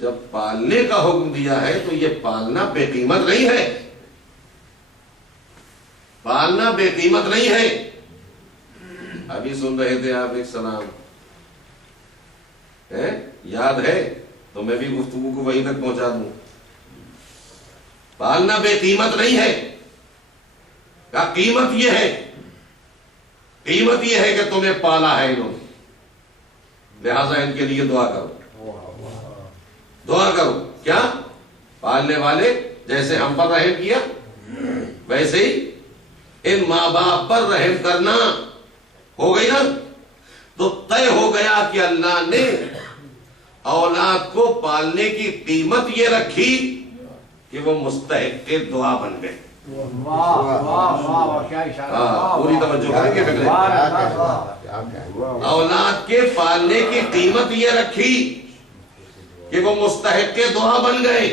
جب پالنے کا حکم دیا ہے تو یہ پالنا بے قیمت نہیں ہے، پالنا بے قیمت نہیں ہے۔ ابھی سن رہے تھے آپ ایک سلام، یاد ہے تو میں بھی گفتگو کو وہیں تک پہنچا دوں۔ پالنا بے قیمت نہیں ہے، کا قیمت یہ ہے، قیمت یہ ہے کہ تمہیں پالا ہے انہوں نے، لہذا ان کے لیے دعا کرو، دعا کرو۔ کیا؟ پالنے والے جیسے ہم پر رحم کیا ویسے ہی ان ماں باپ پر رحم کرنا۔ ہو گئی نا؟ تو طے ہو گیا کہ اللہ نے اولاد کو پالنے کی قیمت یہ رکھی کہ وہ مستحق دعا بن گئے. پوری توجہ کریں گے. اولاد کے پالنے کی قیمت یہ رکھی کہ وہ مستحق دعا بن گئے.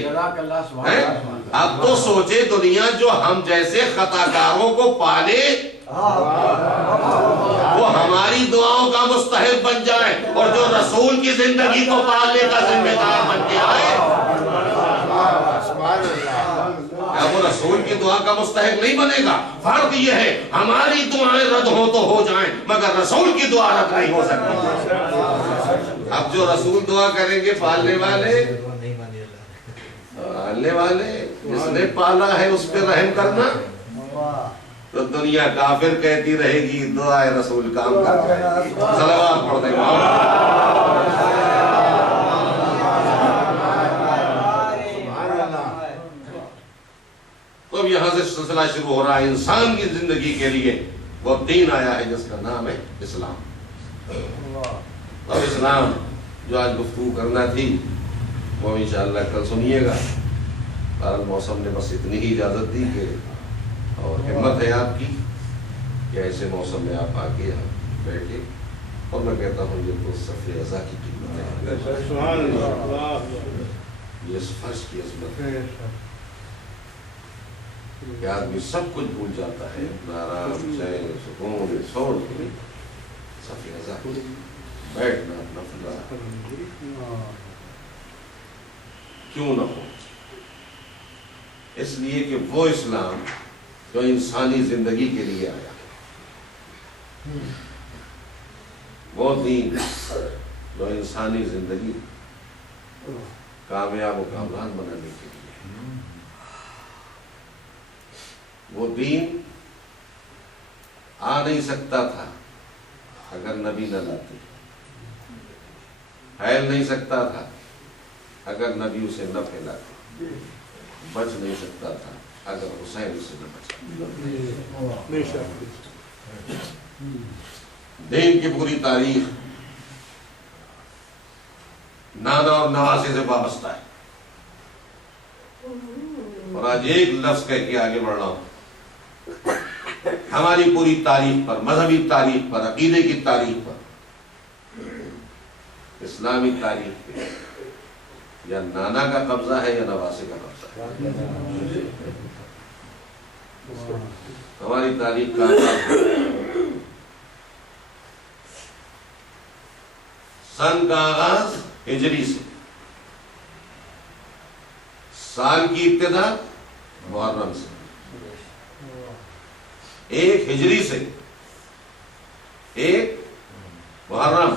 اب تو سوچے دنیا جو ہم جیسے خطا کاروں کو پالے وہ ہماری دعاؤں کا مستحق بن جائے، اور جو رسول کی زندگی کو پالنے کا ذمہ دار بن کے آئے کیا وہ رسول کی دعا کا مستحق نہیں بنے گا؟ فرق یہ ہے ہماری دعائیں رد ہو تو ہو جائیں مگر رسول کی دعا رد نہیں ہو سکتی. اب جو رسول دعا کریں گے پالنے والے جس نے پالا ہے اس پہ رحم کرنا، تو دنیا کافر کہتی رہے گی، دعائے رسول کام کرتی رہے گی. صلوات پڑھ دیں. تو اب یہاں سے سلسلہ شروع ہو رہا ہے انسان کی زندگی کے لیے وہ دین آیا ہے جس کا نام ہے اسلام. اور اسلام جو آج گفتگو کرنا تھی وہ انشاءاللہ کل سنیے گا. موسم نے بس اتنی ہی اجازت دی کہ اور ہمت ہے آپ کی کہ ایسے موسم میں آپ آگے بیٹھے، اور میں کہتا ہوں یہ تو صف ازا کی قیمت ہے، یہ فرش کی عظمت ہے کہ آدمی سب کچھ بھول جاتا ہے، اپنا آرام چین سکون چھوڑ کے صف ازا بیٹھنا اپنا فضا کیوں نہ ہو. اس لیے کہ وہ اسلام جو انسانی زندگی کے لیے آیا، وہ دین جو انسانی زندگی کامیاب و کامران بنانے کے لیے، وہ دین آ نہیں سکتا تھا اگر نبی نہ لاتے، پھیل نہیں سکتا تھا اگر نبی اسے نہ پھیلاتے، بچ نہیں سکتا تھا اگر حسین اسے نہ بچا. دین کی پوری تاریخ نانا اور نواسے سے وابستہ ہے. اور آج ایک لفظ کہہ کے آگے بڑھ رہا ہوں، ہماری پوری تاریخ پر، مذہبی تاریخ پر، عقیدے کی تاریخ پر، اسلامی تاریخ پہ یا نانا کا قبضہ ہے یا نواسے کا قبضہ ہے. ہماری تاریخ کا سن کا آغاز ہجری سے، سال کی ابتدا محرم سے، ایک ہجری سے ایک محرم،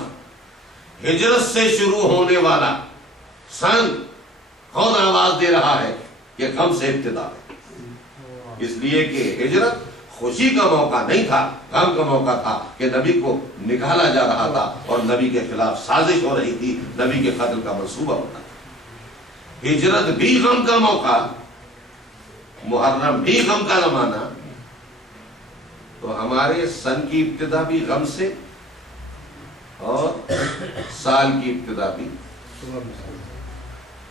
ہجرت سے شروع ہونے والا سن خود آواز دے رہا ہے کہ غم سے ابتدا ہے. اس لیے کہ ہجرت خوشی کا موقع نہیں تھا، غم کا موقع تھا کہ نبی کو نکالا جا رہا تھا اور نبی کے خلاف سازش ہو رہی تھی، نبی کے قتل کا منصوبہ ہوتا تھا. ہجرت بھی غم کا موقع، محرم بھی غم کا زمانہ، تو ہمارے سن کی ابتدا بھی غم سے اور سال کی ابتدا بھی.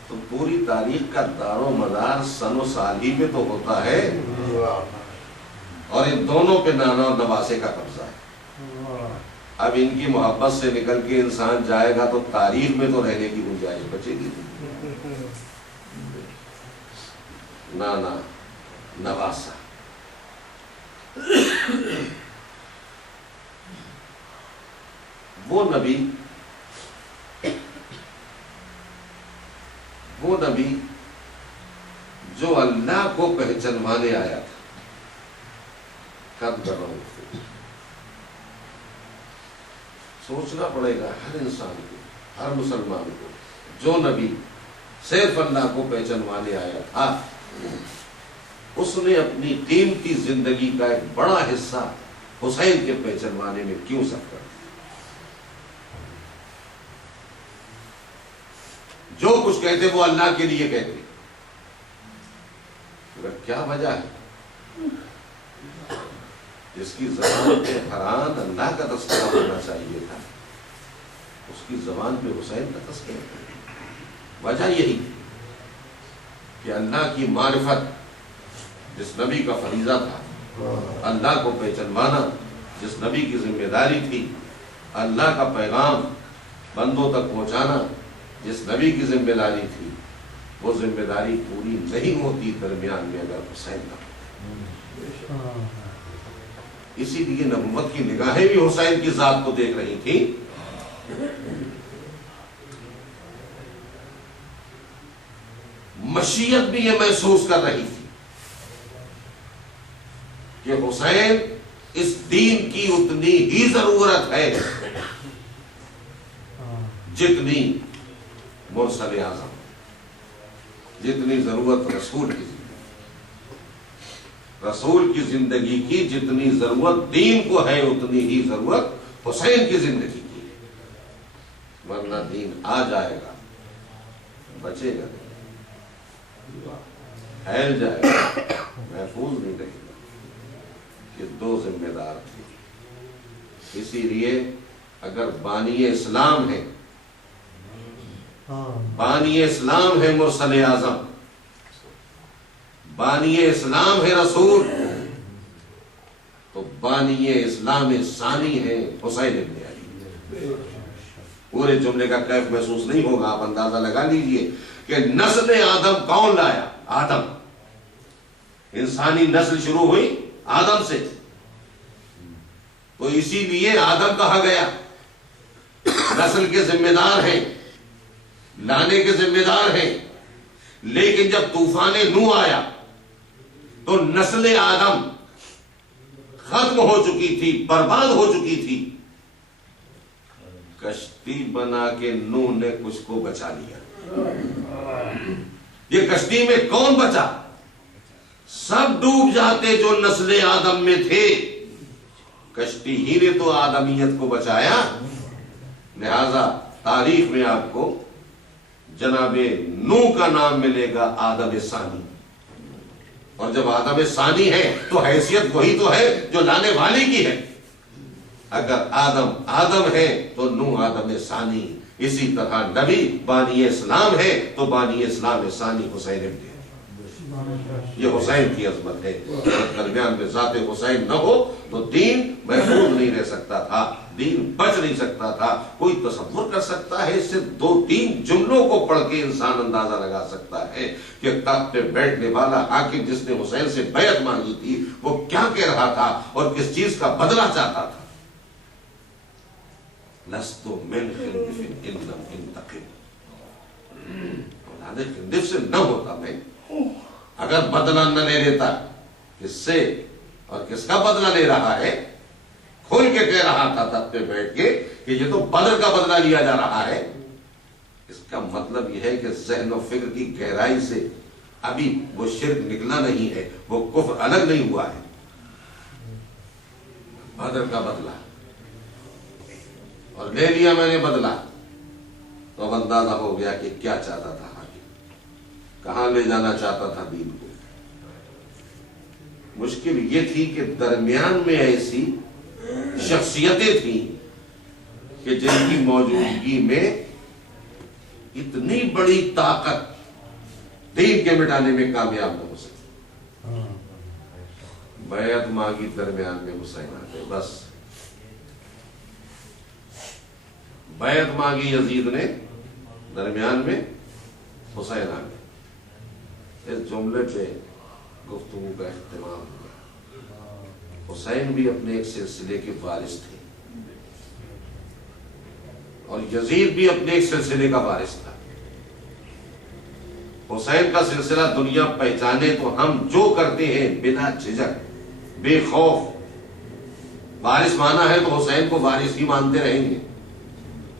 تو پوری تاریخ کا دار و مدار سن و سال ہی میں تو ہوتا ہے، اور ان دونوں پہ نانا اور نواسے کا قبضہ ہے. اب ان کی محبت سے نکل کے انسان جائے گا تو تاریخ میں تو رہنے کی گنجائش بچے گی. نانا نواسا وہ نبی جو اللہ کو پہچانوانے آیا تھا. کب کر رہا ہوں، سوچنا پڑے گا ہر انسان کو، ہر مسلمان کو، جو نبی صرف اللہ کو پہچانوانے آیا تھا، اس نے اپنی قیمتی زندگی کا ایک بڑا حصہ حسین کے پہچانوانے میں کیوں صرف کر دیا؟ جو کچھ کہتے وہ اللہ کے لیے کہتے، مگر کیا وجہ ہے؟ جس کی زبان پہ حران اللہ کا تذکرہ ہونا چاہیے تھا کی زبان پہ حسین کا تذکرہ. وجہ یہی کہ اللہ کی معرفت جس نبی کا فریضہ تھا، اللہ کو پہچانوانا جس نبی کی ذمہ داری تھی، اللہ کا پیغام بندوں تک پہنچانا جس نبی کی ذمہ داری تھی، وہ ذمہ داری پوری نہیں ہوتی درمیان میں اگر حسین نہ ہو. اسی لیے نبوت کی نگاہیں بھی حسین کی ذات کو دیکھ رہی تھیں. مشیت بھی یہ محسوس کر رہی تھی کہ حسین اس دین کی اتنی ہی ضرورت ہے جتنی مرسل اعظم، جتنی ضرورت رسول کی زندگی کی جتنی ضرورت دین کو ہے اتنی ہی ضرورت حسین کی زندگی کی. ورنہ دین آ جائے گا، بچے گا نہیں، پھیل جائے گا، محفوظ نہیں رہے گا. یہ دو ذمہ دار تھے. اسی لیے اگر بانی اسلام ہے، بانی اسلام ہے مرسل اعظم، بانی اسلام ہے رسول، تو بانی اسلام ثانی ہے حسین ابن علی. پورے جملے کا کیف محسوس نہیں ہوگا، آپ اندازہ لگا لیجئے کہ نسل آدم کون لایا؟ آدم. انسانی نسل شروع ہوئی آدم سے، تو اسی لیے آدم کہا گیا. نسل کے ذمہ دار ہیں، لانے کے ذمہ دار ہیں. لیکن جب طوفان نوح آیا تو نسل آدم ختم ہو چکی تھی، برباد ہو چکی تھی. کشتی بنا کے نوح نے کچھ کو بچا لیا. یہ کشتی میں کون بچا؟ سب ڈوب جاتے جو نسل آدم میں تھے. کشتی ہی نے تو آدمیت کو بچایا. لہذا تاریخ میں آپ کو جناب نوح کا نام ملے گا آدم ثانی. اور جب آدم ثانی ہے تو حیثیت وہی تو ہے جو لانے والی کی ہے. اگر آدم ہے تو نوح آدم ثانی. اسی طرح نبی بانی اسلام ہے تو بانی اسلام ثانی حسین ابن علی. یہ حسین کی عظمت ہے. درمیان میں ذات حسین نہ ہو تو دین محفوظ نہیں رہ سکتا تھا، دین بچ نہیں سکتا تھا. کوئی تصور کر سکتا ہے؟ صرف 2-3 جملوں کو پڑھ کے انسان اندازہ لگا سکتا ہے کہ تخت پہ بیٹھنے والا حاکم جس نے حسین سے بیعت مانگی تھی وہ کیا کہہ رہا تھا اور کس چیز کا بدلہ چاہتا تھا. لست من خندف ان لم انتقم. اولاد خندف سے نہ ہوتا میں، اگر بدلہ نہ لے لیتا. کس سے اور کس کا بدلہ لے رہا ہے؟ کھول کے کہہ رہا تھا تخت پہ بیٹھ کے کہ یہ تو بدر کا بدلہ لیا جا رہا ہے. اس کا مطلب یہ ہے کہ ذہن و فکر کی گہرائی سے ابھی وہ شرک نکلا نہیں ہے، وہ کفر الگ نہیں ہوا ہے. بدر کا بدلہ اور لے لیا میں نے بدلہ، تو اب اندازہ ہو گیا کہ کیا چاہتا تھا حاکم، کہاں لے جانا چاہتا تھا دین کو. مشکل یہ تھی کہ درمیان میں ایسی شخصیتیں تھیں کہ جن کی موجودگی میں اتنی بڑی طاقت دین کے مٹانے میں کامیاب نہ ہو سکتی. بیعت مانگی، درمیان میں حسین آتے. بس بیعت مانگی یزید نے، درمیان میں حسین آ گئے. اس جملے پہ گفتگو کا اہتمام ہوا. حسین بھی اپنے ایک سلسلے کے وارث تھے اور یزید بھی اپنے ایک سلسلے کا وارث تھا. حسین کا سلسلہ دنیا پہچانے تو ہم جو کرتے ہیں بنا جھجک، بے خوف. وارث مانا ہے تو حسین کو وارث ہی مانتے رہیں گے،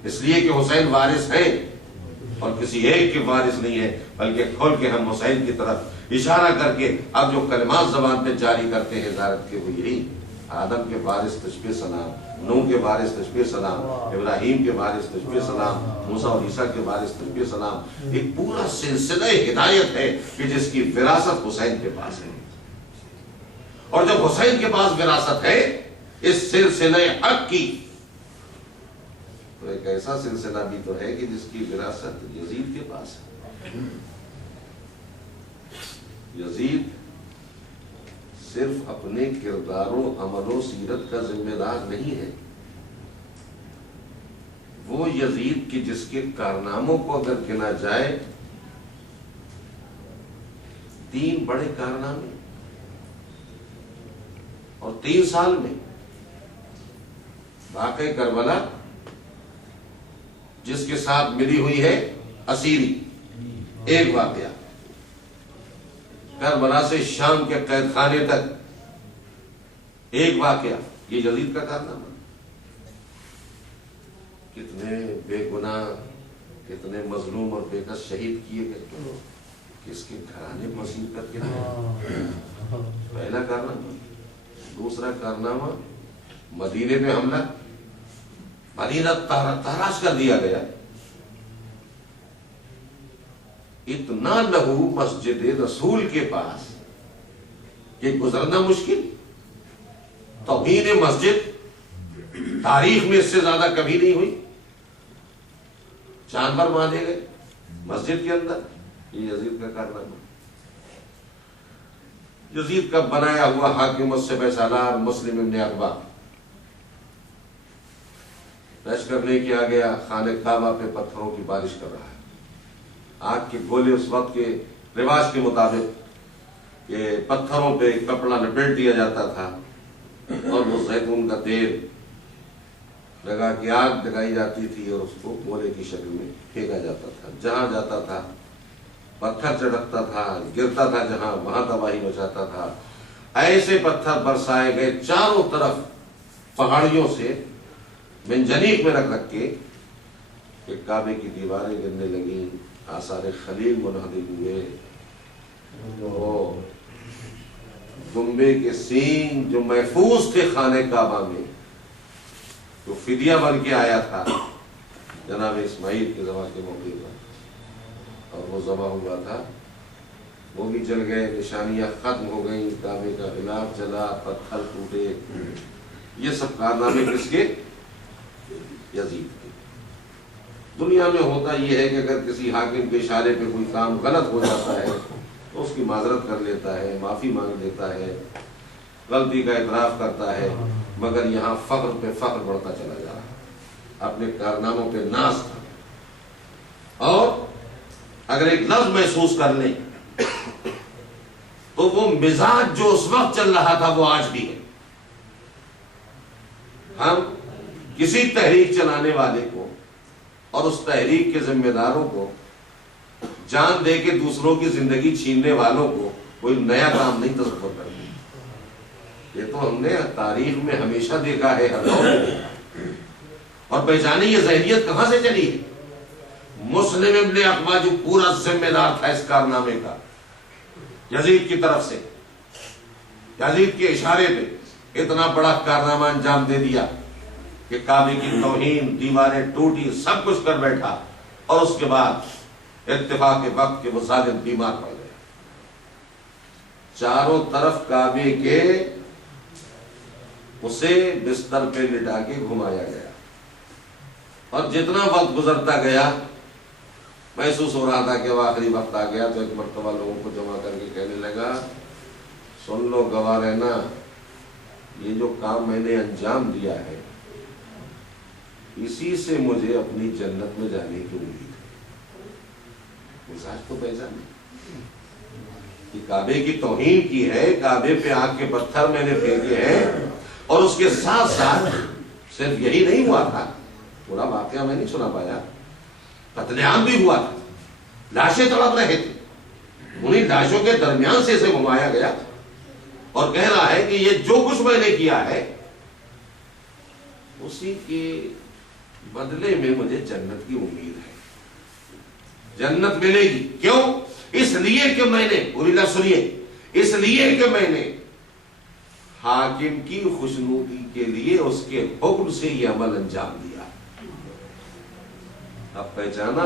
اس لیے کہ حسین وارث ہے اور کسی ایک کے وارث نہیں ہے. بلکہ کھول کے ہم حسین کی طرف اشارہ کر کے اب جو کلمات زبان پہ جاری کرتے ہیں زیارت کے، وہ یہی: آدم کے وارث تشبیہ سلام، نوح کے وارث تشبیہ سلام، ابراہیم کے وارث تشبیہ سلام، موسیٰ اور عیسیٰ کے وارث تشبیہ سلام. ایک پورا سلسلہ ہدایت ہے کہ جس کی وراثت حسین کے پاس ہے. اور جب حسین کے پاس وراثت ہے اس سلسلہ حق کی، تو ایک ایسا سلسلہ بھی تو ہے کہ جس کی وراثت یزید کے پاس ہے. یزید صرف اپنے کرداروں، عمل و سیرت کا ذمہ دار نہیں ہے. وہ یزید کی جس کے کارناموں کو اگر گنا جائے، 3 بڑے کارنامے اور 3 سال میں. واقعہ کربلا جس کے ساتھ ملی ہوئی ہے اسیری، ایک واقعہ. کربلا سے شام کے قید خانے تک ایک واقعہ، یہ یزید کا کارنامہ. کتنے بے گناہ، کتنے مظلوم اور بے کس شہید کیے گئے، کس کے گھرانے مصیبت کے پہلا کارنامہ. دوسرا کارنامہ مدینے میں حملہ، مدینہ تاراش کر دیا گیا. اتنا لہو مسجد رسول کے پاس کہ گزرنا مشکل. توہین مسجد تاریخ میں اس سے زیادہ کبھی نہیں ہوئی. جانور باندھے گئے مسجد کے اندر. یہ یزید کا کارنامہ. یزید کا بنایا ہوا حاکم مصعب سالار مسلم ابن عقبہ لشکر لے کے آ گیا، خانہ کعبہ پہ پتھروں کی بارش کر رہا ہے. آگ کے گولے اس وقت کے رواج کے مطابق یہ پتھروں پہ کپڑا لپیٹ دیا جاتا تھا اور وہ زیتون کا تیل لگا کے آگ لگائی جاتی تھی اور اس کو گولے کی شکل میں پھینکا جاتا تھا. جہاں جاتا تھا پتھر چڑکتا تھا، گرتا تھا جہاں وہاں تباہی مچاتا تھا. ایسے پتھر برسائے گئے چاروں طرف پہاڑیوں سے منجنیق میں رکھ رکھ کے کہ کعبے کی دیواریں گرنے لگیں، آثار خلیل منہدم ہوئے. وہ دمبے کے سینگ جو محفوظ تھے خانہ کعبہ میں، جو فدیہ بن کے آیا تھا جناب اسماعیل کے ذبح کے موقع پر، اور وہ ذبح ہوا تھا، وہ بھی جل گئے. نشانیاں ختم ہو گئیں، کعبے کا غلاف جلا، پتھر ٹوٹے. یہ سب کارنامے کس کے؟ یزید کے. دنیا میں ہوتا یہ ہے کہ اگر کسی حاکم کے اشارے پہ کوئی کام غلط ہو جاتا ہے تو اس کی معذرت کر لیتا ہے، معافی مانگ لیتا ہے، غلطی کا اعتراف کرتا ہے. مگر یہاں فخر پہ فخر بڑھتا چلا جا رہا ہے، اپنے کارناموں پہ ناز تھا. اور اگر ایک لفظ محسوس کر لیں تو وہ مزاج جو اس وقت چل رہا تھا وہ آج بھی ہے. ہم کسی تحریک چلانے والے کو اور اس تحریک کے ذمہ داروں کو، جان دے کے دوسروں کی زندگی چھیننے والوں کو کوئی نیا کام نہیں تصور کرتے. یہ تو ہم نے تاریخ میں ہمیشہ دیکھا ہے، ہر دور میں دیکھا ہے. اور پہچانے یہ ذہنیت کہاں سے چلی ہے؟ مسلم ابن عقبہ جو پورا ذمہ دار تھا اس کارنامے کا، یزید کی طرف سے، یزید کے اشارے پہ اتنا بڑا کارنامہ انجام دے دیا کہ کعبے کی توہین، دیواریں ٹوٹی، سب کچھ کر بیٹھا. اور اس کے بعد اتفاق کے وقت کہ وہ ظالم بیمار پڑ گئے. چاروں طرف کعبے کے اسے بستر پہ لٹا کے گھمایا گیا. اور جتنا وقت گزرتا گیا محسوس ہو رہا تھا کہ وہ آخری وقت آ گیا. تو ایک مرتبہ لوگوں کو جمع کر کے کہنے لگا، سن لو گواہ رہنا، یہ جو کام میں نے انجام دیا ہے اسی سے مجھے اپنی جنت میں جانے کی امید ہے. مزاج تو پہچانے کہ کعبے کی توہین کی ہے، کعبے پہ آگ کے پتھر میں نے پھینکے ہیں. اور اس کے ساتھ ساتھ صرف یہی نہیں ہوا تھا، پورا واقعہ میں نہیں سنا پایا، قتل عام بھی ہوا تھا. لاشیں تڑپ رہے تھے، انہیں لاشوں کے درمیان سے اسے گھمایا گیا اور کہہ رہا ہے کہ یہ جو کچھ میں نے کیا ہے اسی کے بدلے میں مجھے جنت کی امید ہے، جنت ملے گی. کیوں؟ اس لیے کہ میں نے، پوری لفظ سنیے، اس لیے کہ میں نے حاکم کی خوشنودی کے لیے اس کے حکم سے یہ عمل انجام دیا. اب پہچانا؟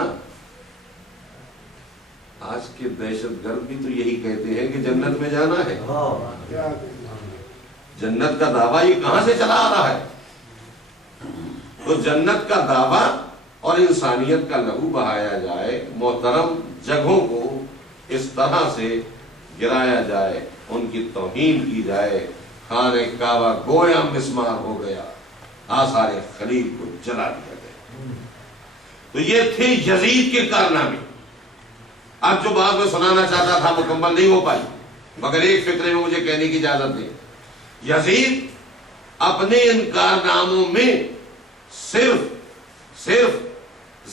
آج کے دہشت گرد بھی تو یہی کہتے ہیں کہ جنت میں جانا ہے. جنت کا دعویٰ یہ کہاں سے چلا آ رہا ہے؟ تو جنت کا دعویٰ اور انسانیت کا لہو بہایا جائے، محترم جگہوں کو اس طرح سے گرایا جائے، ان کی توہین کی جائے، خانہ کعبہ گویا مسمار ہو گیا، آثار خلیل کو جلا دیا گیا۔ تو یہ تھے یزید کے کارنامے۔ اب جو بات میں سنانا چاہتا تھا مکمل نہیں ہو پائی، مگر ایک فکرے میں مجھے کہنے کی اجازت دیں۔ یزید اپنے ان کارناموں میں صرف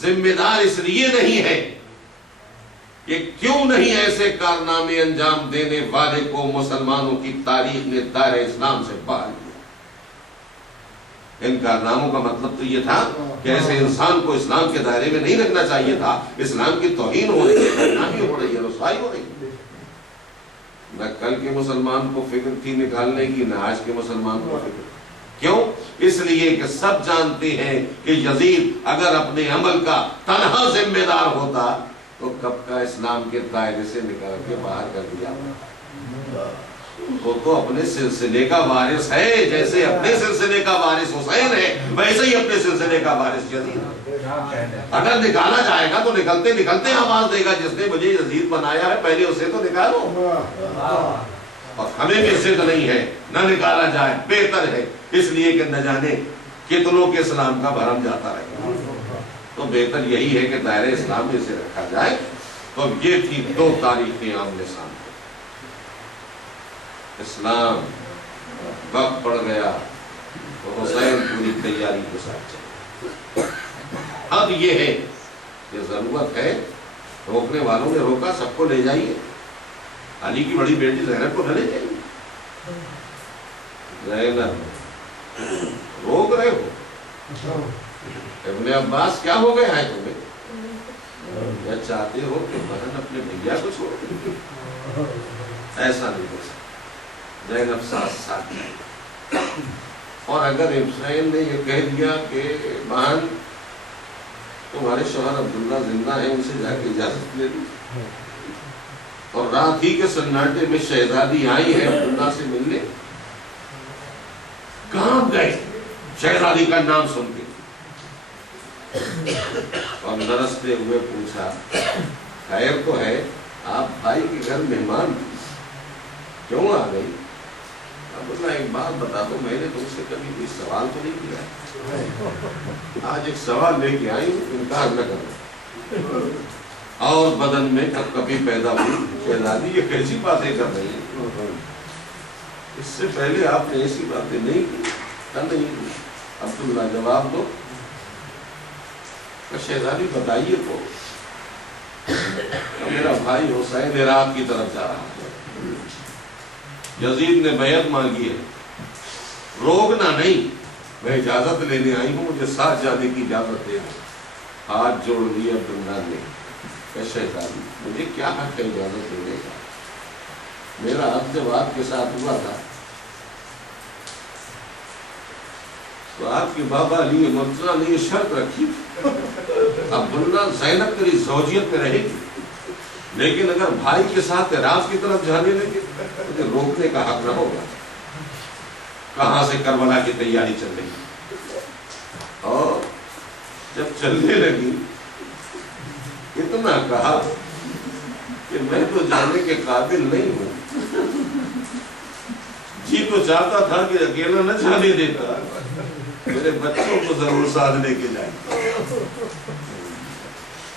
ذمہ دار اس لیے نہیں ہے کہ کیوں نہیں ایسے کارنامے انجام دینے والے کو مسلمانوں کی تاریخ نے دائرہ اسلام سے باہر لیا۔ ان کارناموں کا مطلب تو یہ تھا کہ ایسے انسان کو اسلام کے دائرے میں نہیں رکھنا چاہیے تھا، اسلام کی توہین ہو رہی ہے، بدنامی ہو رہی ہے، رسوائی ہو رہی ہے۔ نہ کل کے مسلمان کو فکر تھی نکالنے کی، نہ آج کے مسلمان کو فکر۔ کیوں؟ اس لیے کہ سب جانتے ہیں کہ یزید اگر اپنے عمل کا تنہا ذمہ دار ہوتا تو کب کا اسلام کے دائرے سے نکال کے باہر کر دیا۔ وہ تو اپنے سلسلے کا وارث ہے، جیسے اپنے سلسلے کا وارث حسین ہے ویسے ہی اپنے سلسلے کا وارث یزید ہے۔ اگر نکالا جائے گا تو نکلتے نکلتے آواز دے گا جس نے مجھے یزید بنایا ہے پہلے اسے تو نکالو، اور ہمیں بھی اسے تو نہیں ہے، نہ نکالا جائے بہتر ہے، اس لیے کہ نہ جانے کتنوں کے اسلام کا بھرم جاتا رہے، تو بہتر یہی ہے کہ دائرہ اسلام میں اسے رکھا جائے۔ تو یہ تھی دو تاریخیں آمنے سامنے۔ اسلام وقت پڑ گیا تو حسین پوری تیاری کے ساتھ چلے۔ اب یہ ہے کہ ضرورت ہے، روکنے والوں نے روکا، سب کو لے جائیے، علی کی بڑی بیٹی زینب کو نہ لے جائیے۔ زینب روک رہے ہو، ابن عباس کیا ہو گیا ہے تمہیں؟ یا چاہتے ہو کہ بہن اپنے بھیا کو چھوڑ دے؟ ایسا نہیں ہو سکتا، زینب ساتھ ہے۔ اور اگر حسین نے یہ کہہ دیا کہ بہن تمہارے شوہر عبداللہ زندہ ہیں، ان سے جا کے اجازت لے لی، اور رات ہی کے سناٹے میں شہزادی آئی ہے عبداللہ سے ملنے، کہاں گئے شہزادی کا نام سن کے؟ اور نرستے ہوئے پوچھا خیر تو ہے، آپ بھائی کے گھر مہمان تھی، کیوں آ گئی؟ اب اللہ ایک بات بتا دو، میں نے تم سے کبھی کوئی سوال تو نہیں کیا، آج ایک سوال لے کے آئی ہوں، انکار نہ کرو۔ اور بدن میں کبھی پیدا ہوئی شہزادی یہ کیسی باتیں کر رہی ہیں، اس سے پہلے آپ نے ایسی باتیں نہیں کی، نہیں کی۔ عبداللہ جواب دو، شہزادی بتائیے تو، میرا بھائی حسین عراق کی طرف جا رہا ہے، یزید نے بیعت مانگی ہے، روکنا نہیں، میں اجازت لینے آئی ہوں، مجھے ساتھ جانے کی اجازت دے دو۔ ہاتھ جوڑ لیے عبداللہ نے، کہ شہزادی مجھے کیا حق ہے اجازت دینے کا، میرا اب جب آپ کے ساتھ ہوا تھا تو آپ کے بابا علی مرتضیٰ نے یہ شرط رکھی عبداللہ زینب تیری زوجیت میں رہے گی، لیکن اگر بھائی کے ساتھ عراق کی طرف جانے لگے تو روکنے کا حق نہ ہوگا۔ کہاں سے کربلا کی تیاری چل رہی، اور جب چلنے لگی اتنا کہا کہ میں تو جانے کے قابل نہیں ہوں، جی تو چاہتا تھا کہ اکیلا نہ جانے دیتا، میرے بچوں کو ضرور ساتھ لے کے جائیں۔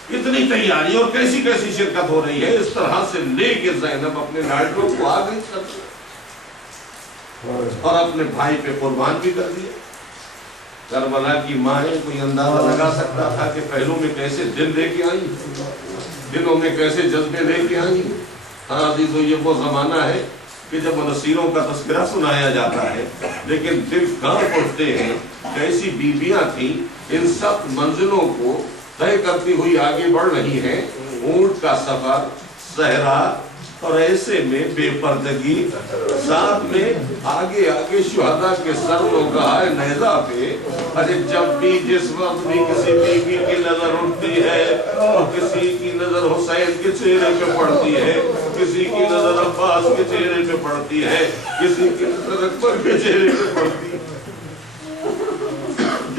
اتنی تیاری اور کیسی کیسی شرکت ہو رہی ہے، اس طرح سے لے کے زینب اپنے لاڈلوں کو آ گئی اور اپنے بھائی پہ قربان بھی کر دیا۔ کربلا کی مائیں کوئی اندازہ لگا سکتا تھا کہ پہلوں میں کیسے دل لے کے آئی، دلوں میں کیسے جذبے لے کے آئی۔ ہاں عزیزو، یہ وہ زمانہ ہے کہ جب منصیروں کا تذکرہ سنایا جاتا ہے لیکن دل کانپ اٹھتے ہیں۔ کیسی بیویاں تھیں، ان سب منزلوں کو طے کرتی ہوئی آگے بڑھ رہی ہیں، اونٹ کا سفر، صحرا، اور ایسے میں بے پردگی، ساتھ میں آگے آگے شہداء کے سر لوگائے نیزہ پہ۔ ارے جب بھی جس وقت بھی کسی بیوی کی نظر اٹھتی ہے اور کسی کی نظر حسین کے چہرے پہ پڑتی ہے، کسی کی نظر عباس کے چہرے پہ پڑتی ہے، کسی کی نظر اکبر کے چہرے پہ پڑتی ہے،